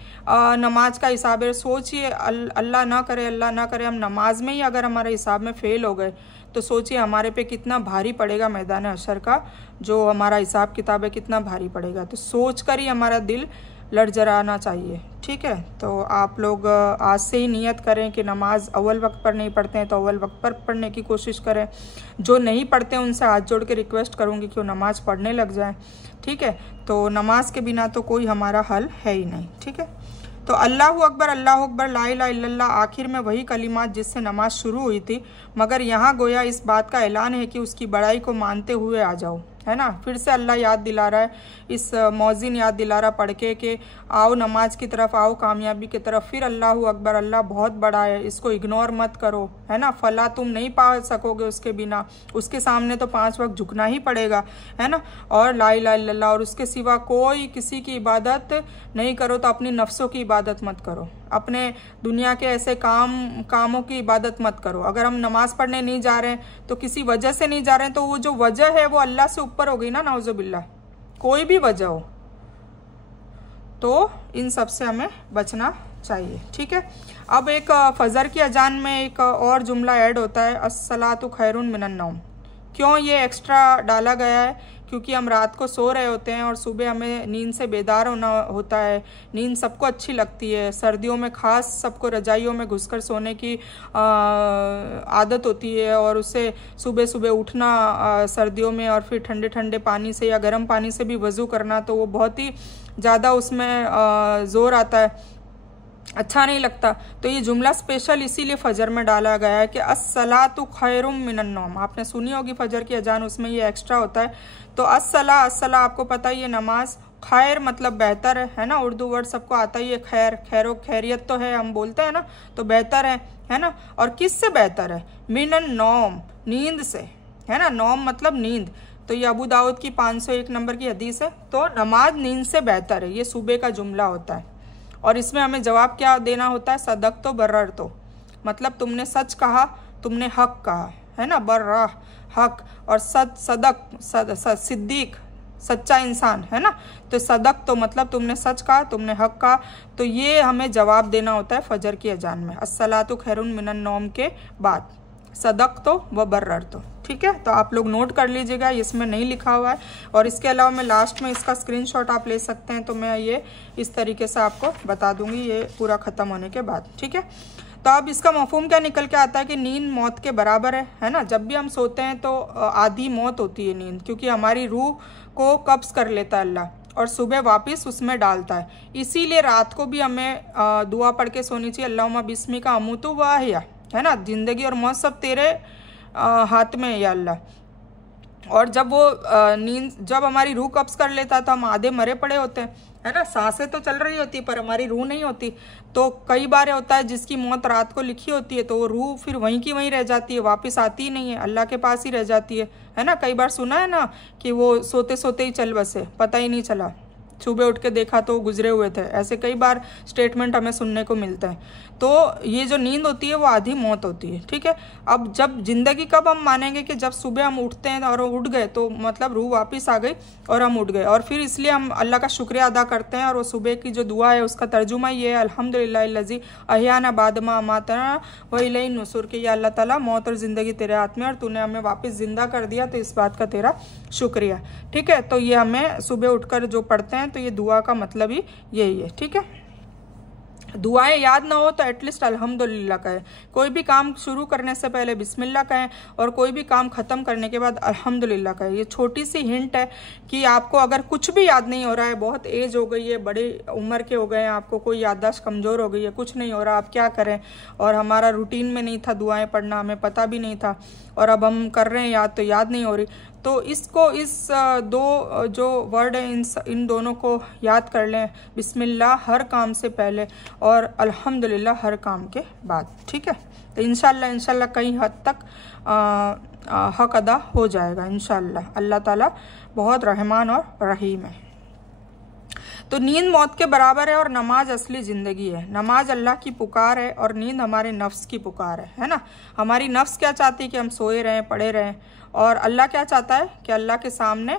नमाज का हिसाब है। सोचिए, अल्लाह ना करे हम नमाज में ही अगर हमारे हिसाब में फ़ेल हो गए तो सोचिए हमारे पे कितना भारी पड़ेगा मैदान हशर का जो हमारा हिसाब किताब है, कितना भारी पड़ेगा। तो सोच कर ही हमारा दिल लड़जड़ाना चाहिए। ठीक है, तो आप लोग आज से ही नियत करें कि नमाज अव्वल वक्त पर नहीं पढ़ते हैं तो अव्वल वक्त पर पढ़ने की कोशिश करें। जो नहीं पढ़ते हैं उनसे हाथ जोड़ के रिक्वेस्ट करूँगी कि वो नमाज पढ़ने लग जाएं। ठीक है, तो नमाज के बिना तो कोई हमारा हल है ही नहीं। ठीक है, तो अल्लाहु अकबर ला इलाहा इल्लल्लाह आखिर में वही कलिमात जिससे नमाज शुरू हुई थी, मगर यहाँ गोया इस बात का ऐलान है कि उसकी बड़ाई को मानते हुए आ जाओ। है ना, फिर से अल्लाह याद दिला रहा है, इस मौजिन याद दिला रहा पढ़ के कि आओ नमाज की तरफ, आओ कामयाबी की तरफ। फिर अल्लाहु अकबर, अल्लाह बहुत बड़ा है, इसको इग्नोर मत करो। है ना, फला तुम नहीं पा सकोगे उसके बिना, उसके सामने तो 5 वक्त झुकना ही पड़ेगा। है ना, और ला इलाहा इल्लल्लाह, और उसके सिवा कोई किसी की इबादत नहीं करो। तो अपनी नफ्सों की इबादत मत करो, अपने दुनिया के ऐसे कामों की इबादत मत करो। अगर हम नमाज पढ़ने नहीं जा रहे हैं तो किसी वजह से नहीं जा रहे हैं, तो वो जो वजह है वो अल्लाह से ऊपर हो गई ना, नाउजुबिल्लाह, कोई भी वजह हो। तो इन सब से हमें बचना चाहिए। ठीक है, अब एक फजर की अजान में एक और जुमला ऐड होता है, अस्सलातु खैरुन मिनन नौम। क्यों ये एक्स्ट्रा डाला गया है? क्योंकि हम रात को सो रहे होते हैं और सुबह हमें नींद से बेदार होना होता है। नींद सबको अच्छी लगती है, सर्दियों में ख़ास सबको रजाइयों में घुसकर सोने की आदत होती है, और उससे सुबह सुबह उठना सर्दियों में, और फिर ठंडे ठंडे पानी से या गर्म पानी से भी वज़ू करना, तो वो बहुत ही ज़्यादा उसमें ज़ोर आता है, अच्छा नहीं लगता। तो ये जुमला स्पेशल इसीलिए फजर में डाला गया है कि अस्सलातु खैरुम मिनन नौम। आपने सुनी होगी फजर की अजान, उसमें ये एक्स्ट्रा होता है। तो अस्सला आपको पता ही है नमाज, खैर मतलब बेहतर है ना, उर्दू वर्ड सबको आता ही है। खैर, खैरो खैरियत तो है, हम बोलते हैं ना, तो बेहतर है ना। और किस से बेहतर है? मिनन नौम, नींद से। है ना, नौम मतलब नींद। तो ये अबू दाऊद की 501 नंबर की हदीस है। तो नमाज नींद से बेहतर है, ये सुबह का जुमला होता है। और इसमें हमें जवाब क्या देना होता है? सदक तो बर्र तो, मतलब तुमने सच कहा, तुमने हक कहा। है ना, बर्रा हक, और सदक सिद्दीक सच्चा इंसान। है ना, तो सदक तो मतलब तुमने सच कहा, तुमने हक कहा। तो ये हमें जवाब देना होता है फजर की अजान में, अस्सलातु खैरुन मिनन नौम के बाद सदक तो व बर्र तो। ठीक है, तो आप लोग नोट कर लीजिएगा, इसमें नहीं लिखा हुआ है। और इसके अलावा मैं लास्ट में इसका स्क्रीनशॉट आप ले सकते हैं, तो मैं ये इस तरीके से आपको बता दूंगी ये पूरा ख़त्म होने के बाद। ठीक है, तो अब इसका मफहूम क्या निकल के आता है कि नींद मौत के बराबर है ना। जब भी हम सोते हैं तो आधी मौत होती है नींद, क्योंकि हमारी रूह को कब्ज़ कर लेता है अल्लाह, और सुबह वापस उसमें डालता है। इसीलिए रात को भी हमें दुआ पढ़ के सोनी चाहिए, अल्लाहुम्मा बिस्मिका अमूतु व अहया। है ना, ज़िंदगी और मौत सब तेरे हाथ में है या अल्लाह। और जब वो नींद, जब हमारी रूह कब्ज़ कर लेता है तो हम आधे मरे पड़े होते हैं। है ना, सांसें तो चल रही होती पर हमारी रूह नहीं होती। तो कई बार होता है जिसकी मौत रात को लिखी होती है तो वो रूह फिर वहीं की वहीं रह जाती है, वापस आती ही नहीं है, अल्लाह के पास ही रह जाती है। है ना, कई बार सुना है ना कि वो सोते सोते ही चल बसे, पता ही नहीं चला, सुबह उठ के देखा तो गुजरे हुए थे। ऐसे कई बार स्टेटमेंट हमें सुनने को मिलते हैं। तो ये जो नींद होती है वो आधी मौत होती है। ठीक है, अब जब ज़िंदगी कब हम मानेंगे कि जब सुबह हम उठते हैं और उठ गए, तो मतलब रूह वापस आ गई और हम उठ गए। और फिर इसलिए हम अल्लाह का शुक्रिया अदा करते हैं। और वो सुबह की जो दुआ है उसका तर्जुमा ये है, अल्हम्दुलिल्लाहिल्लज़ी अहयाना बादमा अमातना व इलैहि नुशूर, कि या अल्लाह ताला मौत और ज़िंदगी तेरे हाथ में, और तूने हमें वापस ज़िंदा कर दिया, तो इस बात का तेरा शुक्रिया। ठीक है, तो ये हमें सुबह उठकर जो पढ़ते हैं तो ये दुआ का मतलब ही यही है। ठीक है, दुआएं याद ना हो तो एटलीस्ट अल्हम्दुलिल्लाह कहें। कोई भी काम शुरू करने से पहले बिस्मिल्लाह कहें और कोई भी काम ख़त्म करने के बाद अल्हम्दुलिल्लाह कहें। ये छोटी सी हिंट है कि आपको अगर कुछ भी याद नहीं हो रहा है, बहुत एज हो गई है, बड़े उम्र के हो गए हैं, आपको कोई याददाश्त कमज़ोर हो गई है, कुछ नहीं हो रहा, आप क्या करें, और हमारा रूटीन में नहीं था दुआएं पढ़ना, हमें पता भी नहीं था, और अब हम कर रहे हैं याद तो याद नहीं हो रही, तो इसको इस दो जो वर्ड है इन दोनों को याद कर लें। बिस्मिल्लाह हर काम से पहले और अल्हम्दुलिल्लाह हर काम के बाद। ठीक है, तो इंशाल्लाह कई हद तक हक अदा हो जाएगा इंशाल्लाह। अल्लाह ताला बहुत रहमान और रहीम है। तो नींद मौत के बराबर है और नमाज असली ज़िंदगी है। नमाज अल्लाह की पुकार है और नींद हमारे नफ्स की पुकार है ना। हमारी नफ्स क्या चाहती है कि हम सोए रहें, पड़े रहें, और अल्लाह क्या चाहता है कि अल्लाह के सामने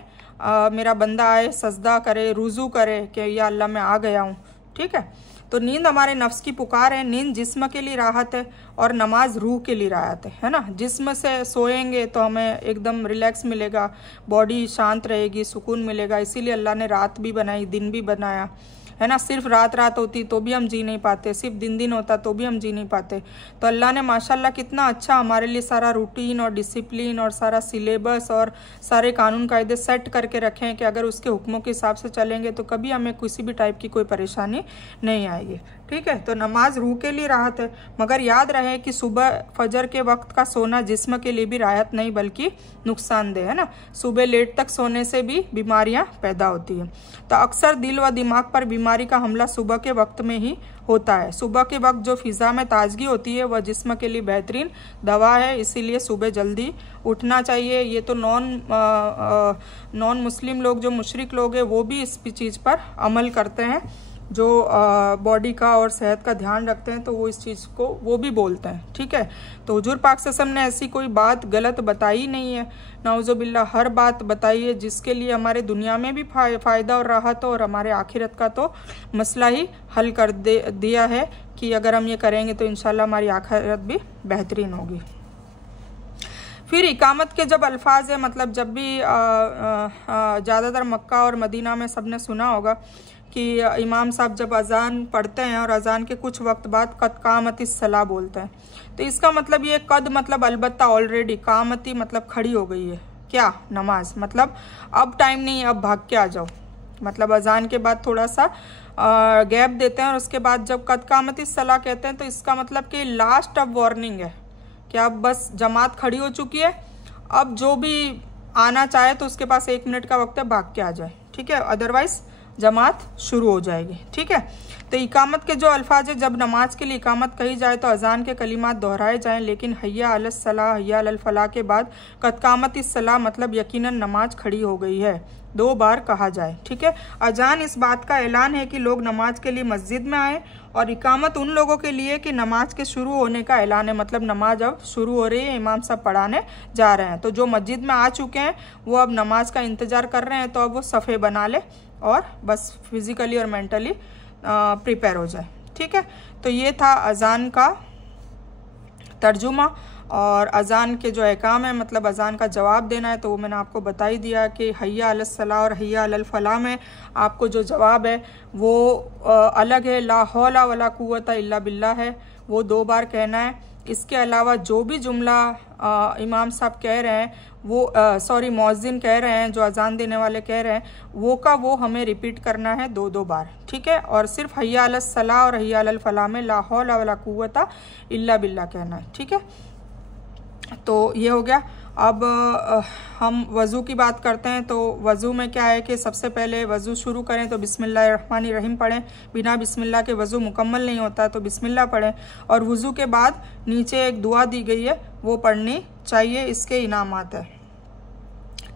मेरा बंदा आए, सजदा करे, रुजू करे कि या अल्लाह मैं आ गया हूँ। ठीक है, तो नींद हमारे नफ्स की पुकार है। नींद जिस्म के लिए राहत है और नमाज रूह के लिए राहत है ना। जिस्म से सोएंगे तो हमें एकदम रिलैक्स मिलेगा, बॉडी शांत रहेगी, सुकून मिलेगा। इसीलिए अल्लाह ने रात भी बनाई, दिन भी बनाया है ना। सिर्फ रात होती तो भी हम जी नहीं पाते, सिर्फ दिन होता तो भी हम जी नहीं पाते। तो अल्लाह ने माशाल्लाह कितना अच्छा हमारे लिए सारा रूटीन और डिसिप्लिन और सारा सिलेबस और सारे कानून कायदे सेट करके रखे हैं कि अगर उसके हुक्मों के हिसाब से चलेंगे तो कभी हमें किसी भी टाइप की कोई परेशानी नहीं आएगी। ठीक है, तो नमाज रूह के लिए राहत है, मगर याद रहे कि सुबह फजर के वक्त का सोना जिस्म के लिए भी राहत नहीं बल्कि नुकसानदेह है ना। सुबह लेट तक सोने से भी बीमारियां पैदा होती हैं। तो अक्सर दिल व दिमाग पर बीमारी का हमला सुबह के वक्त में ही होता है। सुबह के वक्त जो फिज़ा में ताजगी होती है वह जिस्म के लिए बेहतरीन दवा है, इसीलिए सुबह जल्दी उठना चाहिए। ये तो नॉन मुस्लिम लोग, जो मुशरिक लोग हैं, वो भी इस चीज़ पर अमल करते हैं, जो बॉडी का और सेहत का ध्यान रखते हैं, तो वो इस चीज़ को वो भी बोलते हैं। ठीक है, तो हुजूर पाक सल्लल्लाहु अलैहि वसल्लम ने ऐसी कोई बात गलत बताई नहीं है, नाउज़ुबिल्लाह हर बात बताई है जिसके लिए हमारे दुनिया में भी फ़ायदा और राहत हो, और हमारे आखिरत का तो मसला ही हल कर दिया है कि अगर हम ये करेंगे तो इंशाल्लाह हमारी आखिरत भी बेहतरीन होगी। फिर इकामत के जब अल्फाज है, मतलब जब भी ज़्यादातर मक्का और मदीना में सबने सुना होगा कि इमाम साहब जब अजान पढ़ते हैं और अजान के कुछ वक्त बाद कद कामती सलाह बोलते हैं, तो इसका मतलब ये कद मतलब अलबत्ता ऑलरेडी, कामती मतलब खड़ी हो गई है क्या नमाज, मतलब अब टाइम नहीं है, अब भाग के आ जाओ। मतलब अजान के बाद थोड़ा सा गैप देते हैं और उसके बाद जब कद कामती सलाह कहते हैं तो इसका मतलब कि लास्ट अब वार्निंग है कि अब बस जमात खड़ी हो चुकी है, अब जो भी आना चाहे तो उसके पास 1 मिनट का वक्त है, भाग के आ जाए। ठीक है, अदरवाइज जमात शुरू हो जाएगी। ठीक है, तो इकामत के जो अल्फाज है, जब नमाज के लिए इकामत कही जाए तो अजान के कलिमात दोहराए जाएं, लेकिन हैया अलस सलाह, हैया अलल फलाह के बाद कद कामत इस सलाह मतलब यकीनन नमाज खड़ी हो गई है 2 बार कहा जाए। ठीक है, अजान इस बात का ऐलान है कि लोग नमाज के लिए मस्जिद में आए, और इकामत उन लोगों के लिए कि नमाज के शुरू होने का ऐलान है, मतलब नमाज अब शुरू हो रही है, इमाम साहब पढ़ाने जा रहे हैं। तो जो मस्जिद में आ चुके हैं वो अब नमाज का इंतज़ार कर रहे हैं, तो अब वो सफ़े बना ले और बस फिज़िकली और मेंटली प्रिपेयर हो जाए। ठीक है, तो ये था अजान का तर्जुमा, और अजान के जो अहकाम है, मतलब अजान का जवाब देना है, तो वो मैंने आपको बता ही दिया कि हैया अलस सलाह और हैया अलल फलाह में आपको जो जवाब है वो अलग है, ला हौला वला कुव्वता इल्ला बिल्लाह है, वो 2 बार कहना है। इसके अलावा जो भी जुमला इमाम साहब कह रहे हैं वो मौज़िन कह रहे हैं, जो अजान देने वाले कह रहे हैं, वो हमें रिपीट करना है 2-2 बार। ठीक है, और सिर्फ हैया अलस सलाह और हैया अलल फलाह में ला हौला वला कुव्वता इल्ला बिल्लाह कहना है। ठीक है, तो ये हो गया। अब हम वज़ू की बात करते हैं। तो वज़ू में क्या है कि सबसे पहले वज़ू शुरू करें तो बिस्मिल्लाहिर्रहमानिर्रहीम पढ़ें। बिना बिस्मिल्लाह के वज़ू मुकम्मल नहीं होता, तो बिस्मिल्लाह पढ़ें। और वज़ू के बाद नीचे एक दुआ दी गई है वो पढ़नी चाहिए, इसके इनामात है।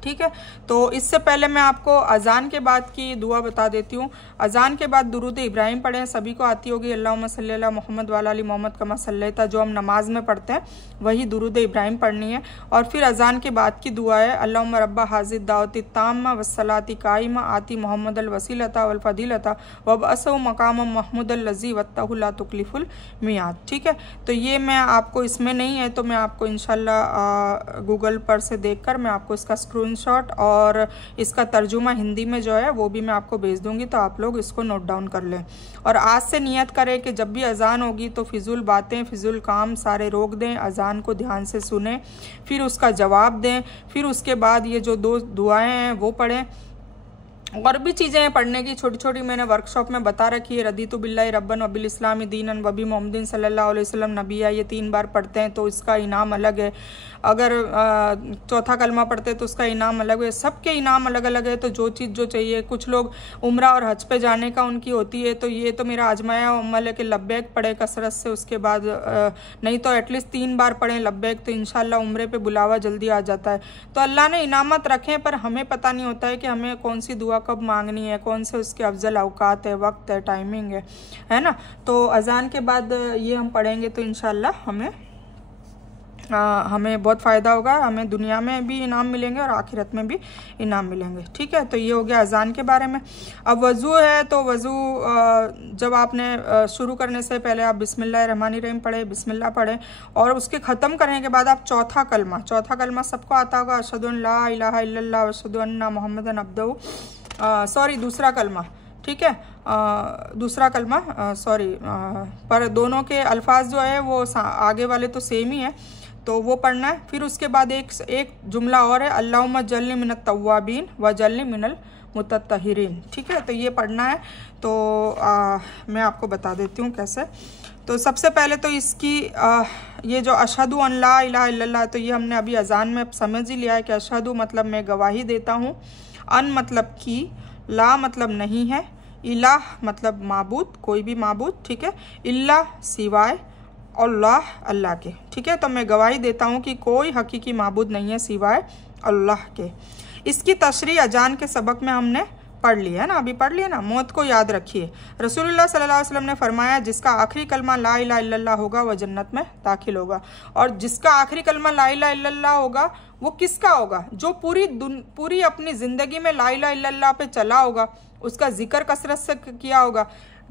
ठीक है, तो इससे पहले मैं आपको अजान के बाद की दुआ बता देती हूँ। अजान के बाद दुरूद इब्राहिम पढ़ें, सभी को आती होगी, अल्लाहुम्मा सल्ली अला मोहम्मद वाला अली मोहम्मद कमा सल्लैता, जो हम नमाज में पढ़ते हैं वही दुरूद इब्राहिम पढ़नी है। और फिर अजान के बाद की दुआ है अल्लाहुम्मा रब्बा हाज़िर दावती ताम्मा वस्सलाती काइमा आती मोहम्मद अल वसीलता वल फदीलता वबअसहु मकाम महमूद लज़ी वत्तहु ला तुकलिफुल मियाद। ठीक है, तो ये मैं आपको इसमें नहीं है, तो मैं आपको इंशाल्लाह गूगल पर से देखकर मैं आपको इसका स्क्रीनशॉट और इसका तर्जुमा हिंदी में जो है वो भी मैं आपको भेज दूंगी, तो आप लोग इसको नोट डाउन कर लें। और आज से नियत करें कि जब भी अजान होगी तो फिजूल बातें, फिजूल काम सारे रोक दें, अजान को ध्यान से सुने, फिर उसका जवाब दें, फिर उसके बाद ये जो 2 दुआएं हैं वो पढ़ें। और भी चीज़ें हैं पढ़ने की, छोटी छोटी मैंने वर्कशॉप में बता रखी है। रदीतु बिल्लाहि रब्बन व बिल इस्लामी दीनन व बि मोहम्मदिन सल्लल्लाहु अलैहि वसल्लम नबिया, ये 3 बार पढ़ते हैं तो इसका इनाम अलग है। अगर चौथा कलमा पढ़ते हैं तो उसका इनाम अलग है। सबके इनाम अलग अलग है, तो जो चीज़ जो चाहिए। कुछ लोग उम्रा और हज पे जाने का उनकी होती है, तो ये तो मेरा आजमाया अमल है कि लब्बैक पढ़े कसरत से, उसके बाद नहीं तो एटलीस्ट 3 बार पढ़ें लब्बैक, तो इंशाल्लाह उम्रे पे बुलावा जल्दी आ जाता है। तो अल्लाह ने इनामत रखे, पर हमें पता नहीं होता है कि हमें कौन सी दुआ कब मांगनी है, कौन से उसके अफजल अवकात है, वक्त है, टाइमिंग है ना। तो अजान के बाद ये हम पढ़ेंगे तो इंशाल्लाह हमें बहुत फ़ायदा होगा। हमें दुनिया में भी इनाम मिलेंगे और आखिरत में भी इनाम मिलेंगे। ठीक है, तो ये हो गया अजान के बारे में। अब वज़ू है, तो वज़ू जब आपने शुरू करने से पहले आप बिस्मिल्लाहिर्रहमानिर्रहीम पढ़ें, बिस्मिल्लाह पढ़ें, और उसके ख़त्म करने के बाद आप चौथा कलमा सबको आता होगा, अशहदु अन ला इलाहा इल्लल्लाह व अशहदु अन्ना मुहम्मदन अब्दुहु, दूसरा कलमा, ठीक है, दूसरा कलमा पर दोनों के अल्फाज जो है वो आगे वाले तो सेम ही है, तो वो पढ़ना है। फिर उसके बाद एक जुमला और है, अल्लाहुम्मा जल्नी मिनत तव्वाबीन व जल्नी मिनल मुतत्तहिरीन। ठीक है, तो ये पढ़ना है। तो मैं आपको बता देती हूँ कैसे। तो सबसे पहले तो इसकी ये जो अशहदु अन ला इलाहा इल्लल्लाह, तो ये हमने अभी अजान में समझ ही लिया है कि अशहदु मतलब मैं गवाही देता हूँ, अन मतलब की, ला मतलब नहीं है, इलाह मतलब माबूद, कोई भी माबूद, ठीक है, इल्ला सिवाय, अल्लाह अल्लाह के। ठीक है, तो मैं गवाही देता हूँ कि कोई हकीकी माबूद नहीं है सिवाय अल्लाह के। इसकी तशरीह अजान के सबक में हमने पढ़ लिया है ना, अभी पढ़ लिया ना। मौत को याद रखिए। रसूलुल्लाह सल्लल्लाहु अलैहि वसल्लम ने फरमाया, जिसका आखिरी कलमा ला इलाहा इल्लल्लाह होगा वह जन्नत में दाखिल होगा। और जिसका आखिरी कलमा ला इलाहा इल्लल्लाह होगा वो किसका होगा? जो पूरी अपनी ज़िंदगी में ला इलाहा इल्लल्लाह पे चला होगा, उसका जिक्र कसरत से किया होगा।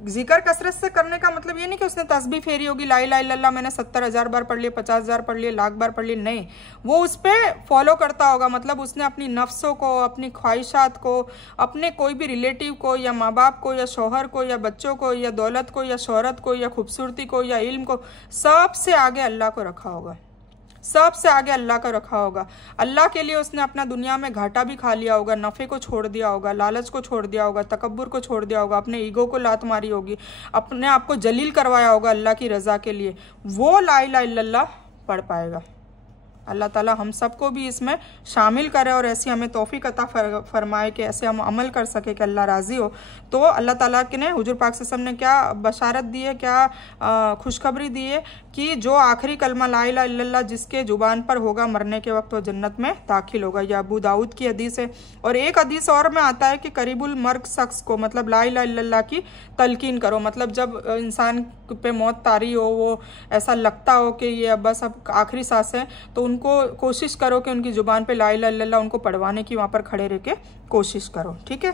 जिक्र कसरत से करने का मतलब ये नहीं कि उसने तस्बीह फेरी होगी, ला इलाहा इल्लल्लाह मैंने 70,000 बार पढ़ लिए, 50,000 पढ़ लिए, लाख बार पढ़ लिए, नहीं, वो उस पर फॉलो करता होगा। मतलब उसने अपनी नफ्सों को, अपनी ख्वाहिशात को, अपने कोई भी रिलेटिव को या माँ बाप को या शौहर को या बच्चों को या दौलत को या शोहरत को या खूबसूरती को या इल्म को, सबसे आगे अल्लाह को रखा होगा, सबसे आगे अल्लाह का रखा होगा। अल्लाह के लिए उसने अपना दुनिया में घाटा भी खा लिया होगा, नफ़े को छोड़ दिया होगा, लालच को छोड़ दिया होगा, तकब्बुर को छोड़ दिया होगा, अपने ईगो को लात मारी होगी, अपने आप को जलील करवाया होगा अल्लाह की रज़ा के लिए, वो ला इलाहा इल्लल्लाह पढ़ पाएगा। अल्लाह ताला हम सबको भी इसमें शामिल करे और ऐसी हमें तौफीक अता फरमाए कि ऐसे हम अमल कर सके कि अल्लाह राज़ी हो। तो अल्लाह ताला के ने हुजूर पाक सल्लल्लाहु अलैहि वसल्लम ने क्या बशारत दी है, क्या खुशखबरी दी है कि जो आखिरी कलमा ला इलाहा इल्लल्लाह जिसके ज़ुबान पर होगा मरने के वक्त वो जन्नत में दाखिल होगा। यह अबू दाऊद की हदीस है। और एक हदीस और में आता है कि करीबुल मर्ग शख्स को, मतलब ला इलाहा इल्लल्लाह की तलकीन करो, मतलब जब इंसान पे मौत तारी हो, वो ऐसा लगता हो कि ये अब बस अब आखिरी सांस है, तो उनको कोशिश करो कि उनकी ज़ुबान पे ला इलाहा इल्लल्लाह उनको पढ़वाने की वहाँ पर खड़े रह के कोशिश करो। ठीक है।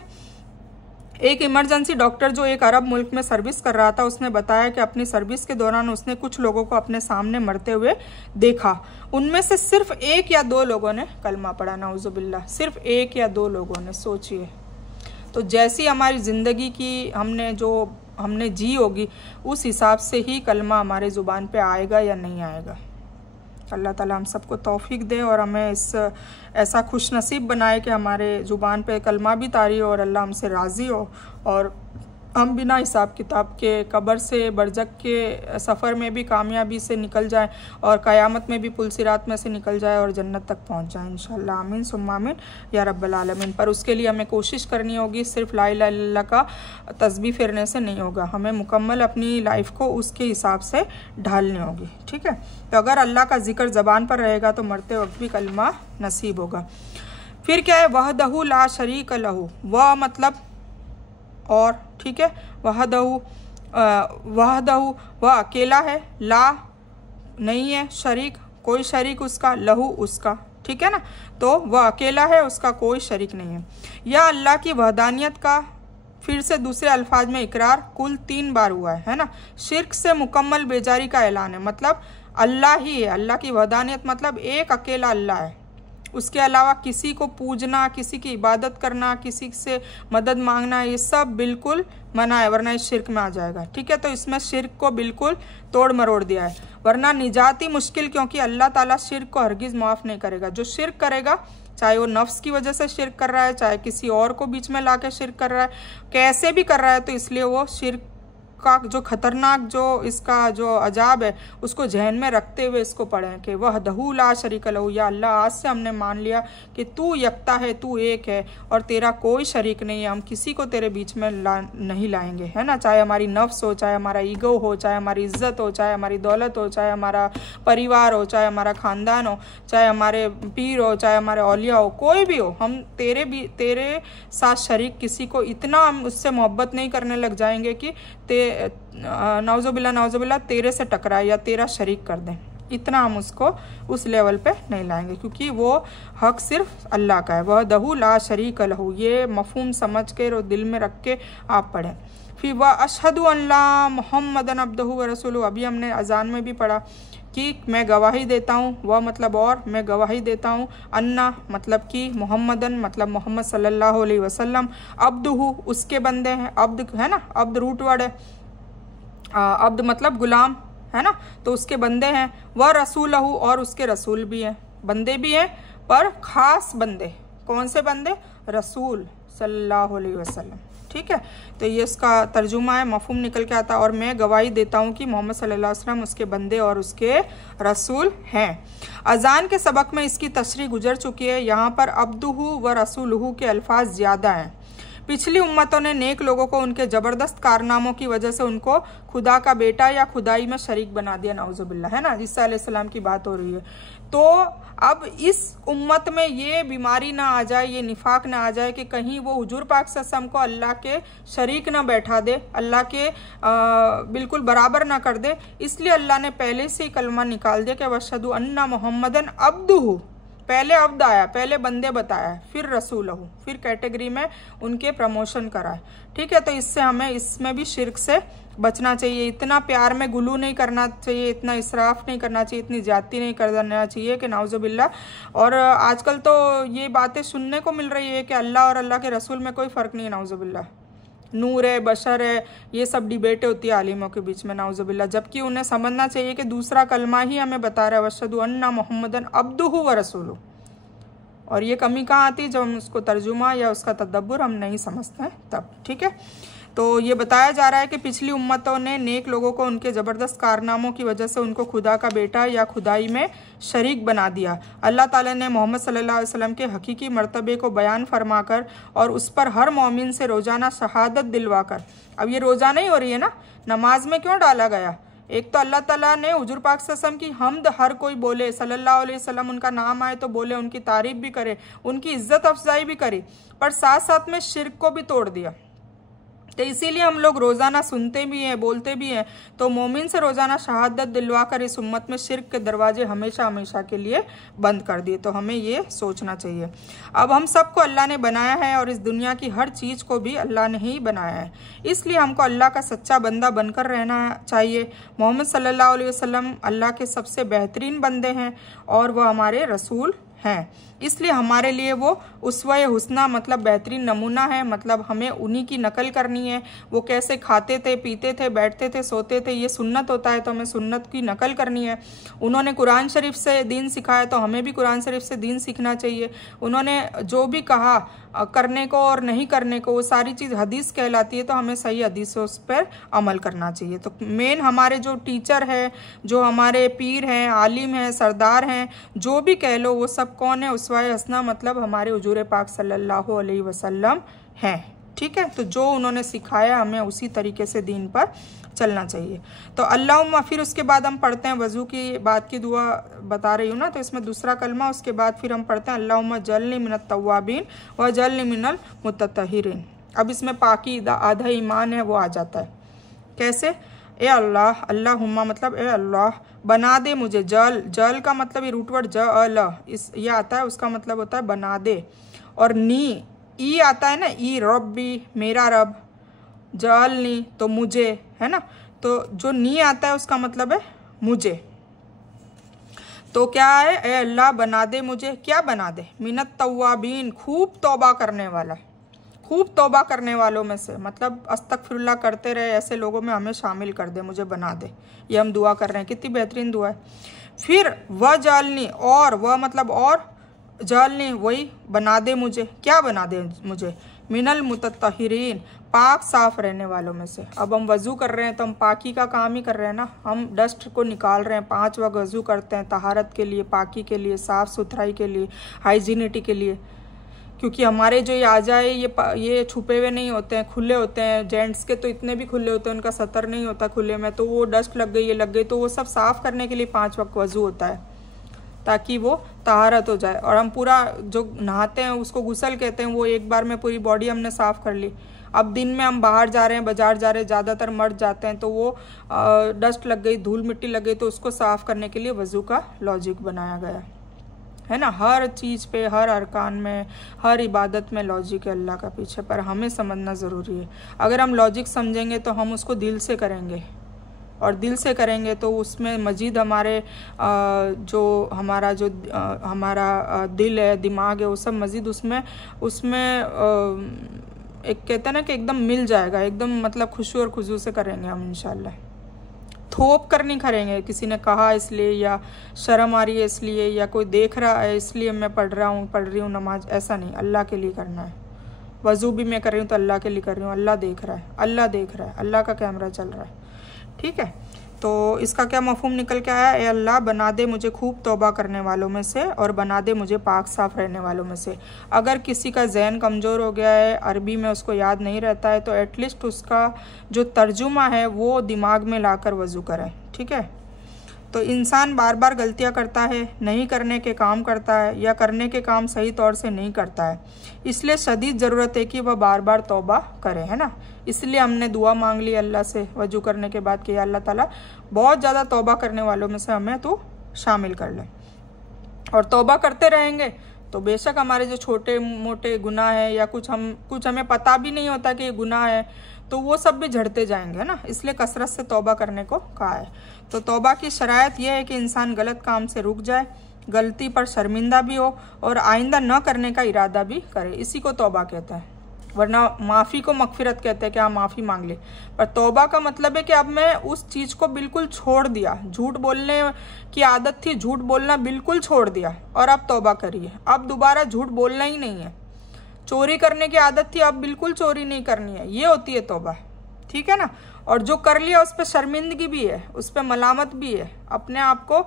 एक इमरजेंसी डॉक्टर जो एक अरब मुल्क में सर्विस कर रहा था, उसने बताया कि अपनी सर्विस के दौरान उसने कुछ लोगों को अपने सामने मरते हुए देखा। उनमें से सिर्फ 1 या 2 लोगों ने कलमा पढ़ा, नाउज़ुबिल्लाह, सिर्फ 1 या 2 लोगों ने। सोचिए, तो जैसी हमारी ज़िंदगी की हमने जी होगी, उस हिसाब से ही कलमा हमारे ज़ुबान पे आएगा या नहीं आएगा। अल्लाह ताला हम सबको तौफीक दे और हमें ऐसा खुश नसीब बनाए कि हमारे ज़ुबान पे कलमा भी तारी हो और अल्लाह हमसे राज़ी हो और हम बिना हिसाब किताब के कब्र से बरज़ख के सफ़र में भी कामयाबी से निकल जाएं और क़यामत में भी पुल सिरात में से निकल जाए और जन्नत तक पहुंच जाएं इंशाअल्लाह। आमीन सुम्मा आमीन या रब्बल आलमीन। पर उसके लिए हमें कोशिश करनी होगी, सिर्फ ला इलाहा इल्लल्लाह का तस्बीह फेरने से नहीं होगा, हमें मुकम्मल अपनी लाइफ को उसके हिसाब से ढालनी होगी। ठीक है। तो अगर अल्लाह का जिक्र ज़बान पर रहेगा तो मरते वक्त भी कलमा नसीब होगा। फिर क्या है, वहदहू ला शरीक लहू, वह मतलब और, ठीक है, वहदहू वह अकेला है, ला नहीं है, शरीक कोई शरीक उसका, लहू उसका, ठीक है ना, तो वह अकेला है, उसका कोई शरीक नहीं है। यह अल्लाह की वहदानियत का फिर से दूसरे अल्फाज में इकरार कुल 3 बार हुआ है ना। शिर्क से मुकम्मल बेजारी का ऐलान है, मतलब अल्लाह ही है, अल्लाह की वहदानियत मतलब एक अकेला अल्लाह है उसके अलावा किसी को पूजना, किसी की इबादत करना, किसी से मदद मांगना, ये सब बिल्कुल मना है, वरना इस शिर्क में आ जाएगा। ठीक है, तो इसमें शिर्क को बिल्कुल तोड़ मरोड़ दिया है, वरना निजात ही मुश्किल, क्योंकि अल्लाह ताला शिर्क को हरगिज़ माफ़ नहीं करेगा। जो शिर्क करेगा, चाहे वो नफ्स की वजह से शिर्क कर रहा है, चाहे किसी और को बीच में ला के शिर्क कर रहा है, कैसे भी कर रहा है, तो इसलिए वो शिर्क का जो खतरनाक जो इसका जो अजाब है उसको जहन में रखते हुए इसको पढ़ें कि वह दहू ला शरीक लहू, या अल्लाह आज से हमने मान लिया कि तू यकता है, तू एक है और तेरा कोई शरीक नहीं है, हम किसी को तेरे बीच में नहीं लाएंगे, है ना। चाहे हमारी नफ्स हो, चाहे हमारा ईगो हो, चाहे हमारी इज्जत हो, चाहे हमारी दौलत हो, चाहे हमारा परिवार हो, चाहे हमारा ख़ानदान हो, चाहे हमारे पीर हो, चाहे हमारे औलिया हो, कोई भी हो, हम तेरे साथ शरीक किसी को इतना हम उससे मोहब्बत नहीं करने लग जाएंगे कि नौजुबिल्ला तेरे से टकराए या तेरा शरीक कर दें, इतना हम उसको उस लेवल पे नहीं लाएंगे, क्योंकि वो हक सिर्फ अल्लाह का है। वह दहू ला शरीक लहू, ये मफहूम समझ के और दिल में रख के आप पढ़ें। फिर वह अशहदु अल्ला मुहम्मदन अब्दहु व रसूलहु, अभी हमने अजान में भी पढ़ा कि मैं गवाही देता हूँ, वह मतलब और, मैं गवाही देता हूँ, अन्ना मतलब कि, मोहम्मदन मतलब मोहम्मद सल्लल्लाहु अलैहि वसल्लम, अब्दुहु उसके बंदे हैं, अब्द है ना, अब्द रूट वर्ड है, अब्द मतलब गुलाम, है ना, तो उसके बंदे हैं, वह रसूलहु और उसके रसूल भी हैं, बंदे भी हैं पर खास बंदे, कौन से बंदे, रसूल सल्लल्लाहु अलैहि वसल्लम। ठीक है, तो ये उसका तर्जुमा है, मफहूम निकल के आता है। और मैं गवाही देता हूँ कि मोहम्मद सल्लल्लाहु अलैहि वसल्लम उसके बंदे और उसके रसूल हैं। अजान के सबक में इसकी तशरीह गुजर चुकी है, यहाँ पर अब्दुहु व रसूलहु के अल्फाज ज़्यादा हैं। पिछली उम्मतों ने नेक लोगों को उनके ज़बरदस्त कारनामों की वजह से उनको खुदा का बेटा या खुदाई में शरीक बना दिया, नाउजुबिल्ला, है ना, ईसा अलैहिस्सलाम की बात हो रही है। तो अब इस उम्मत में ये बीमारी ना आ जाए, ये निफाक ना आ जाए कि कहीं वो हुजूर पाक सल्लल्लाहु अलैहि वसल्लम को अल्लाह के शरीक ना बैठा दे, अल्लाह के बिल्कुल बराबर ना कर दे, इसलिए अल्लाह ने पहले से ही कलमा निकाल दिया कि वशहदु अन्ना मुहम्मदन अब्दुहु, पहले अब्द आया, पहले बंदे बताया, फिर रसूलहु, फिर कैटेगरी में उनके प्रमोशन कराए। ठीक है, तो इससे हमें इसमें भी शिर्क से बचना चाहिए, इतना प्यार में गुलू नहीं करना चाहिए, इतना इसराफ नहीं करना चाहिए, इतनी ज्यादती नहीं करना चाहिए कि नाउजुबिल्ला। और आजकल तो ये बातें सुनने को मिल रही है कि अल्लाह और अल्लाह के रसूल में कोई फ़र्क नहीं है, नाउजुबिल्ला, नूर है, बशर है, ये सब डिबेटें होती है आलिमों के बीच में, नाउजुबिल्ला, जबकि उन्हें समझना चाहिए कि दूसरा कलमा ही हमें बता रहा है, वशहदु अन्ना मुहम्मदन अब्दुहु व रसूलुहु। और ये कमी कहाँ आती है, जब हम उसको तर्जुमा या उसका तदब्बुर हम नहीं समझते हैं तब। ठीक है, तो ये बताया जा रहा है कि पिछली उम्मतों ने नेक लोगों को उनके ज़बरदस्त कारनामों की वजह से उनको खुदा का बेटा या खुदाई में शरीक बना दिया। अल्लाह ताला ने मोहम्मद सल्लल्लाहु अलैहि वसल्लम के हकीकी मर्तबे को बयान फरमाकर और उस पर हर मोमिन से रोज़ाना शहादत दिलवाकर, अब ये रोज़ा नहीं हो रही है ना, नमाज में क्यों डाला गया, एक तो अल्लाह ताला ने हुजूर पाक सल्लल्लाहु अलैहि वसल्लम की हम्द हर कोई बोले, सल्लल्लाहु अलैहि वसल्लम उनका नाम आए तो बोले, उनकी तारीफ भी करे, उनकी इज्जत अफजाई भी करी, पर साथ साथ में शिर्क को भी तोड़ दिया। तो इसीलिए हम लोग रोज़ाना सुनते भी हैं, बोलते भी हैं, तो मोमिन से रोज़ाना शहादत दिलवा कर इस उम्मत में शिर्क के दरवाजे हमेशा हमेशा के लिए बंद कर दिए। तो हमें ये सोचना चाहिए। अब हम सबको अल्लाह ने बनाया है और इस दुनिया की हर चीज़ को भी अल्लाह ने ही बनाया है, इसलिए हमको अल्लाह का सच्चा बंदा बनकर रहना चाहिए। मोहम्मद सल्लल्लाहु अलैहि वसल्लम अल्लाह के सबसे बेहतरीन बंदे हैं और वह हमारे रसूल हैं, इसलिए हमारे लिए वो उसवा हुस्ना मतलब बेहतरीन नमूना है, मतलब हमें उन्हीं की नकल करनी है। वो कैसे खाते थे, पीते थे, बैठते थे, सोते थे, ये सुन्नत होता है, तो हमें सुन्नत की नकल करनी है। उन्होंने कुरान शरीफ से दीन सिखाया, तो हमें भी कुरान शरीफ से दीन सीखना चाहिए। उन्होंने जो भी कहा करने को और नहीं करने को, वो सारी चीज़ हदीस कहलाती है, तो हमें सही हदीस उस पर अमल करना चाहिए। तो मेन हमारे जो टीचर है, जो हमारे पीर हैं, आलिम हैं, सरदार हैं, जो भी कह लो, वो सब कौन है, उसवाए हसना मतलब हमारे हुजूर पाक सल्लल्लाहु अलैहि वसल्लम हैं। ठीक है, तो जो उन्होंने सिखाया हमें उसी तरीके से दीन पर चलना चाहिए। तो अल्लाहुम्मा, फिर उसके बाद हम पढ़ते हैं वज़ू की बात की दुआ बता रही हूँ ना, तो इसमें दूसरा कलमा, उसके बाद फिर हम पढ़ते हैं अल्लाहुम्मा जल्नी मिनत तव्वाबीन व जल्नी मिनल मुतत्तहिरीन। अब इसमें पाकी आधा ईमान है वो आ जाता है। कैसे, ए अल्लाह, अल्लाहुम्मा मतलब ए अल्लाह, बना दे मुझे, जल, जल का मतलब ये रूट वर्ड जअल, इस ये आता है, उसका मतलब होता है बना दे। और नी, ई आता है ना, ई रब्बी मेरा रब, जअलनी तो मुझे, है ना, तो जो नी आता है उसका मतलब है मुझे। तो क्या है, ए अल्लाह बना दे मुझे, क्या बना दे, मिनत तव्वाबीन, खूब तौबा करने वाला, खूब तौबा करने वालों में से, मतलब अस्तगफिरुल्लाह करते रहे ऐसे लोगों में हमें शामिल कर दे, मुझे बना दे। ये हम दुआ कर रहे हैं, कितनी बेहतरीन दुआ है। फिर वह जालनी, और वह मतलब और जालनी, वही बना दे मुझे, क्या बना दे मुझे, मिनल मुतत्तहिरीन, पाक साफ रहने वालों में से। अब हम वज़ू कर रहे हैं तो हम पाकी का काम ही कर रहे हैं ना, हम डस्ट को निकाल रहे हैं। 5 वक्त वज़ू करते हैं तहारत के लिए, पाकी के लिए, साफ़ सुथराई के लिए, हाइजीनिटी के लिए, क्योंकि हमारे जो ये आ जाए ये छुपे हुए नहीं होते हैं, खुले होते हैं। जेंट्स के तो इतने भी खुले होते हैं, उनका सतर नहीं होता खुले में, तो वो डस्ट लग गई, ये लग गई, तो वो सब साफ़ करने के लिए 5 वक्त वज़ू होता है, ताकि वो तहारत हो जाए। और हम पूरा जो नहाते हैं उसको गुस्ल कहते हैं, वो एक बार में पूरी बॉडी हमने साफ़ कर ली। अब दिन में हम बाहर जा रहे हैं, बाजार जा रहे हैं, ज़्यादातर मर्द जाते हैं, तो वो डस्ट लग गई, धूल मिट्टी लग गई, तो उसको साफ़ करने के लिए वज़ू का लॉजिक बनाया गया है ना। हर चीज़ पे, हर अरकान में, हर इबादत में लॉजिक है अल्लाह का पीछे, पर हमें समझना ज़रूरी है। अगर हम लॉजिक समझेंगे तो हम उसको दिल से करेंगे, और दिल से करेंगे तो उसमें मज़ीद हमारे हमारा दिल है, दिमाग है, वो सब मज़ीद उसमें एक कहते हैं ना कि एकदम मिल जाएगा, एकदम मतलब खुशू और खुशू से करेंगे हम इंशाल्लाह। थोप कर नहीं करेंगे, किसी ने कहा इसलिए, या शर्म आ रही है इसलिए, या कोई देख रहा है इसलिए मैं पढ़ रही हूँ नमाज, ऐसा नहीं, अल्लाह के लिए करना है। वज़ू भी मैं कर रही हूँ तो अल्लाह के लिए कर रही हूँ, अल्लाह देख रहा है, अल्लाह देख रहा है, अल्लाह का कैमरा चल रहा है, ठीक है। तो इसका क्या मफ़हूम निकल के आया, ए अल्लाह बना दे मुझे खूब तौबा करने वालों में से, और बना दे मुझे पाक साफ़ रहने वालों में से। अगर किसी का जहन कमज़ोर हो गया है, अरबी में उसको याद नहीं रहता है, तो एटलीस्ट उसका जो तर्जुमा है वो दिमाग में लाकर वज़ू करें, ठीक है। तो इंसान बार बार गलतियां करता है, नहीं करने के काम करता है, या करने के काम सही तौर से नहीं करता है, इसलिए शदीद ज़रूरत है कि वह बार बार तौबा करे, है ना। इसलिए हमने दुआ मांग ली अल्लाह से वज़ू करने के बाद कि अल्लाह ताला बहुत ज़्यादा तौबा करने वालों में से हमें तो शामिल कर ले। और तौबा करते रहेंगे तो बेशक हमारे जो छोटे मोटे गुनाह है, या कुछ हमें पता भी नहीं होता कि ये गुनाह है, तो वो सब भी झड़ते जाएंगे ना। इसलिए कसरत से तौबा करने को कहा है। तो तौबा की शरायत यह है कि इंसान गलत काम से रुक जाए, गलती पर शर्मिंदा भी हो, और आइंदा न करने का इरादा भी करे, इसी को तौबा कहते हैं। वरना माफ़ी को मगफिरत कहते हैं कि आप माफ़ी मांग ले, पर तौबा का मतलब है कि अब मैं उस चीज़ को बिल्कुल छोड़ दिया। झूठ बोलने की आदत थी, झूठ बोलना बिल्कुल छोड़ दिया, और अब तौबा करिए, अब दोबारा झूठ बोलना ही नहीं है। चोरी करने की आदत थी, अब बिल्कुल चोरी नहीं करनी है, ये होती है तौबा, ठीक है ना। और जो कर लिया उस पर शर्मिंदगी भी है, उस पर मलामत भी है, अपने आप को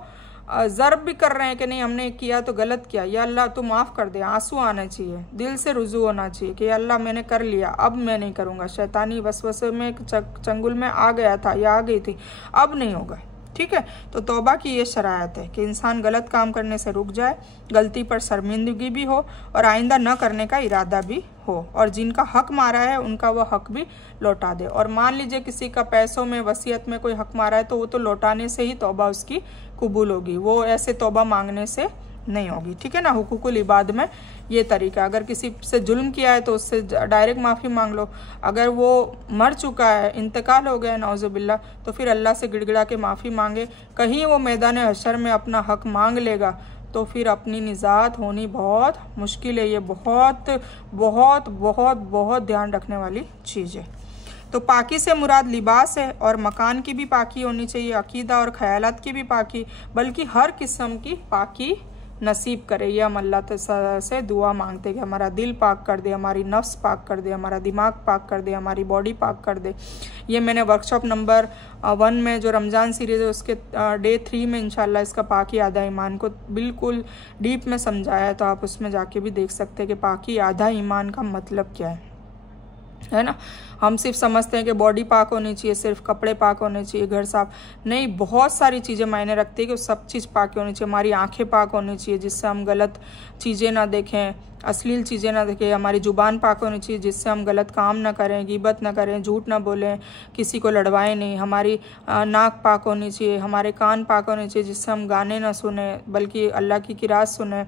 ज़र्ब भी कर रहे हैं कि नहीं हमने किया तो गलत किया, या अल्लाह तू माफ़ कर दे। आंसू आने चाहिए, दिल से रुजू होना चाहिए कि अल्लाह मैंने कर लिया, अब मैं नहीं करूँगा। शैतानी वसवसे में चंगुल में आ गया था या आ गई थी, अब नहीं होगा, ठीक है। तो तौबा की ये शरायत है कि इंसान गलत काम करने से रुक जाए, गलती पर शर्मिंदगी भी हो, और आइंदा न करने का इरादा भी हो, और जिनका हक मारा है उनका वह हक भी लौटा दे। और मान लीजिए किसी का पैसों में, वसीयत में कोई हक मारा है, तो वो तो लौटाने से ही तौबा उसकी कबूल होगी, वो ऐसे तौबा मांगने से नहीं होगी, ठीक है ना। हुकूकुल इबाद में ये तरीका, अगर किसी से जुल्म किया है तो उससे डायरेक्ट माफ़ी मांग लो। अगर वो मर चुका है, इंतकाल हो गया है नौजुबिल्ला, तो फिर अल्लाह से गिड़गिड़ा के माफ़ी मांगे। कहीं वो मैदान हशर में अपना हक मांग लेगा तो फिर अपनी निजात होनी बहुत मुश्किल है। ये बहुत बहुत बहुत बहुत ध्यान रखने वाली चीज़ है। तो पाकी से मुराद लिबास है, और मकान की भी पाकी होनी चाहिए, अकीदा और ख्यालात की भी पाकी, बल्कि हर किस्म की पाकी नसीब करे। ये हम अल्लाह से दुआ मांगते कि हमारा दिल पाक कर दे, हमारी नफ्स पाक कर दे, हमारा दिमाग पाक कर दे, हमारी बॉडी पाक कर दे। ये मैंने वर्कशॉप नंबर 1 में जो रमज़ान सीरीज़ है उसके डे 3 में इंशाल्लाह इसका पाकी आधा ईमान को बिल्कुल डीप में समझाया है, तो आप उसमें जाके भी देख सकते हैं कि पाकी आधा ईमान का मतलब क्या है ना। हम सिर्फ समझते हैं कि बॉडी पाक होनी चाहिए, सिर्फ कपड़े पाक होने चाहिए, घर साफ, नहीं, बहुत सारी चीज़ें मायने रखती है कि सब चीज़ पाक होनी चाहिए। हमारी आंखें पाक होनी चाहिए जिससे हम गलत चीज़ें ना देखें, अश्लील चीज़ें ना देखें। हमारी ज़ुबान पाक होनी चाहिए जिससे हम गलत काम ना करें, गिबत ना करें, झूठ ना बोलें, किसी को लड़वाएं नहीं। हमारी नाक पाक होनी चाहिए, हमारे कान पाक होने चाहिए जिससे हम गाने ना सुने बल्कि अल्लाह की किरात सुने।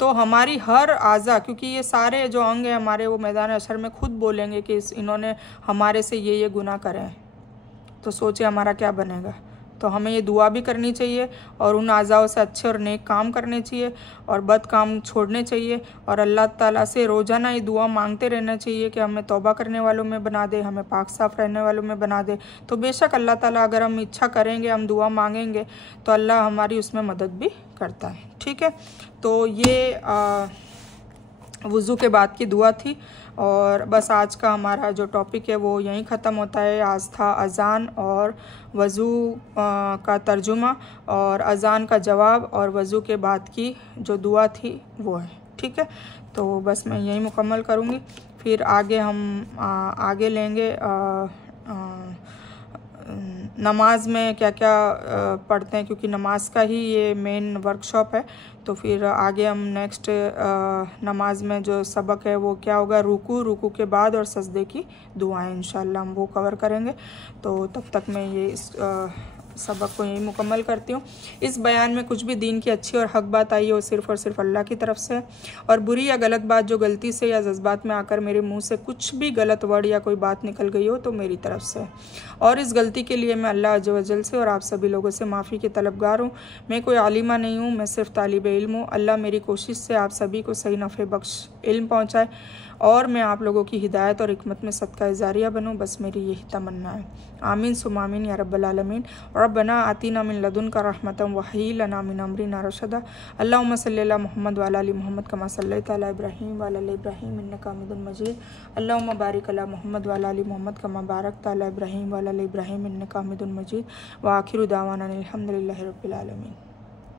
तो हमारी हर आज़ा, क्योंकि ये सारे जो अंग हैं हमारे, वो मैदान हशर में खुद बोलेंगे कि इन्होंने हमारे से ये गुनाह करे हैं, तो सोचे हमारा क्या बनेगा। तो हमें ये दुआ भी करनी चाहिए और उन आज़ाओं से अच्छे और नेक काम करने चाहिए और बद काम छोड़ने चाहिए और अल्लाह ताला से रोज़ाना ये दुआ मांगते रहना चाहिए कि हमें तौबा करने वालों में बना दे, हमें पाक साफ रहने वालों में बना दे। तो बेशक अल्लाह ताला अगर हम इच्छा करेंगे, हम दुआ मांगेंगे तो अल्लाह हमारी उसमें मदद भी करता है। ठीक है, तो ये वुज़ू के बाद की दुआ थी और बस आज का हमारा जो टॉपिक है वो यहीं ख़त्म होता है। आज था अज़ान और वज़ू का तर्जुमा और अज़ान का जवाब और वज़ू के बाद की जो दुआ थी वो है। ठीक है, तो बस मैं यही मुकम्मल करूँगी, फिर आगे हम आगे लेंगे नमाज में क्या क्या पढ़ते हैं, क्योंकि नमाज का ही ये मेन वर्कशॉप है। तो फिर आगे हम नेक्स्ट नमाज में जो सबक है वो क्या होगा, रुकू के बाद और सजदे की दुआएं, इंशाल्लाह हम वो कवर करेंगे। तो तब तक मैं ये इस सबक को यही मुकम्मल करती हूँ। इस बयान में कुछ भी दीन की अच्छी और हक बात आई हो सिर्फ़ और सिर्फ अल्लाह की तरफ से, और बुरी या गलत बात जो गलती से या जज्बात में आकर मेरे मुंह से कुछ भी गलत वर्ड या कोई बात निकल गई हो तो मेरी तरफ से, और इस गलती के लिए मैं अल्लाह अज़्ज़ व जल से और आप सभी लोगों से माफ़ी की तलबगार हूँ। मैं कोई आलिमा नहीं हूँ, मैं सिर्फ तालिब इल्म हूँ। अल्लाह मेरी कोशिश से आप सभी को सही नफ़े बख्श इल्म पहुँचाए और मैं आप लोगों की हिदायत और हिकमत में सदका जारिया बनूँ, बस मेरी यही तमन्ना है। आमीन सुम्मा आमीन या रब्बल आलमीन। रब्बना आतिना मिन लदुनका रहमतन व हय्यि लना मिन अमरिना रशदा। अल्लाहुम्मा सल्लि अला मुहम्मद व अला आलि मुहम्मद कमा सल्लैता अला इब्राहीम व अला आलि इब्राहीम इन्नका हमीदुम मजीद। अल्लाहुम्मा बारिक अला मुहम्मद व अला आलि मुहम्मद कमा बारकता अला इब्राहीम व अला आलि इब्राहीम इन्नका हमीदुम मजीद। व आखिरु दावाना अनिल हम्दुलिल्लाहि रब्बिल आलमीन।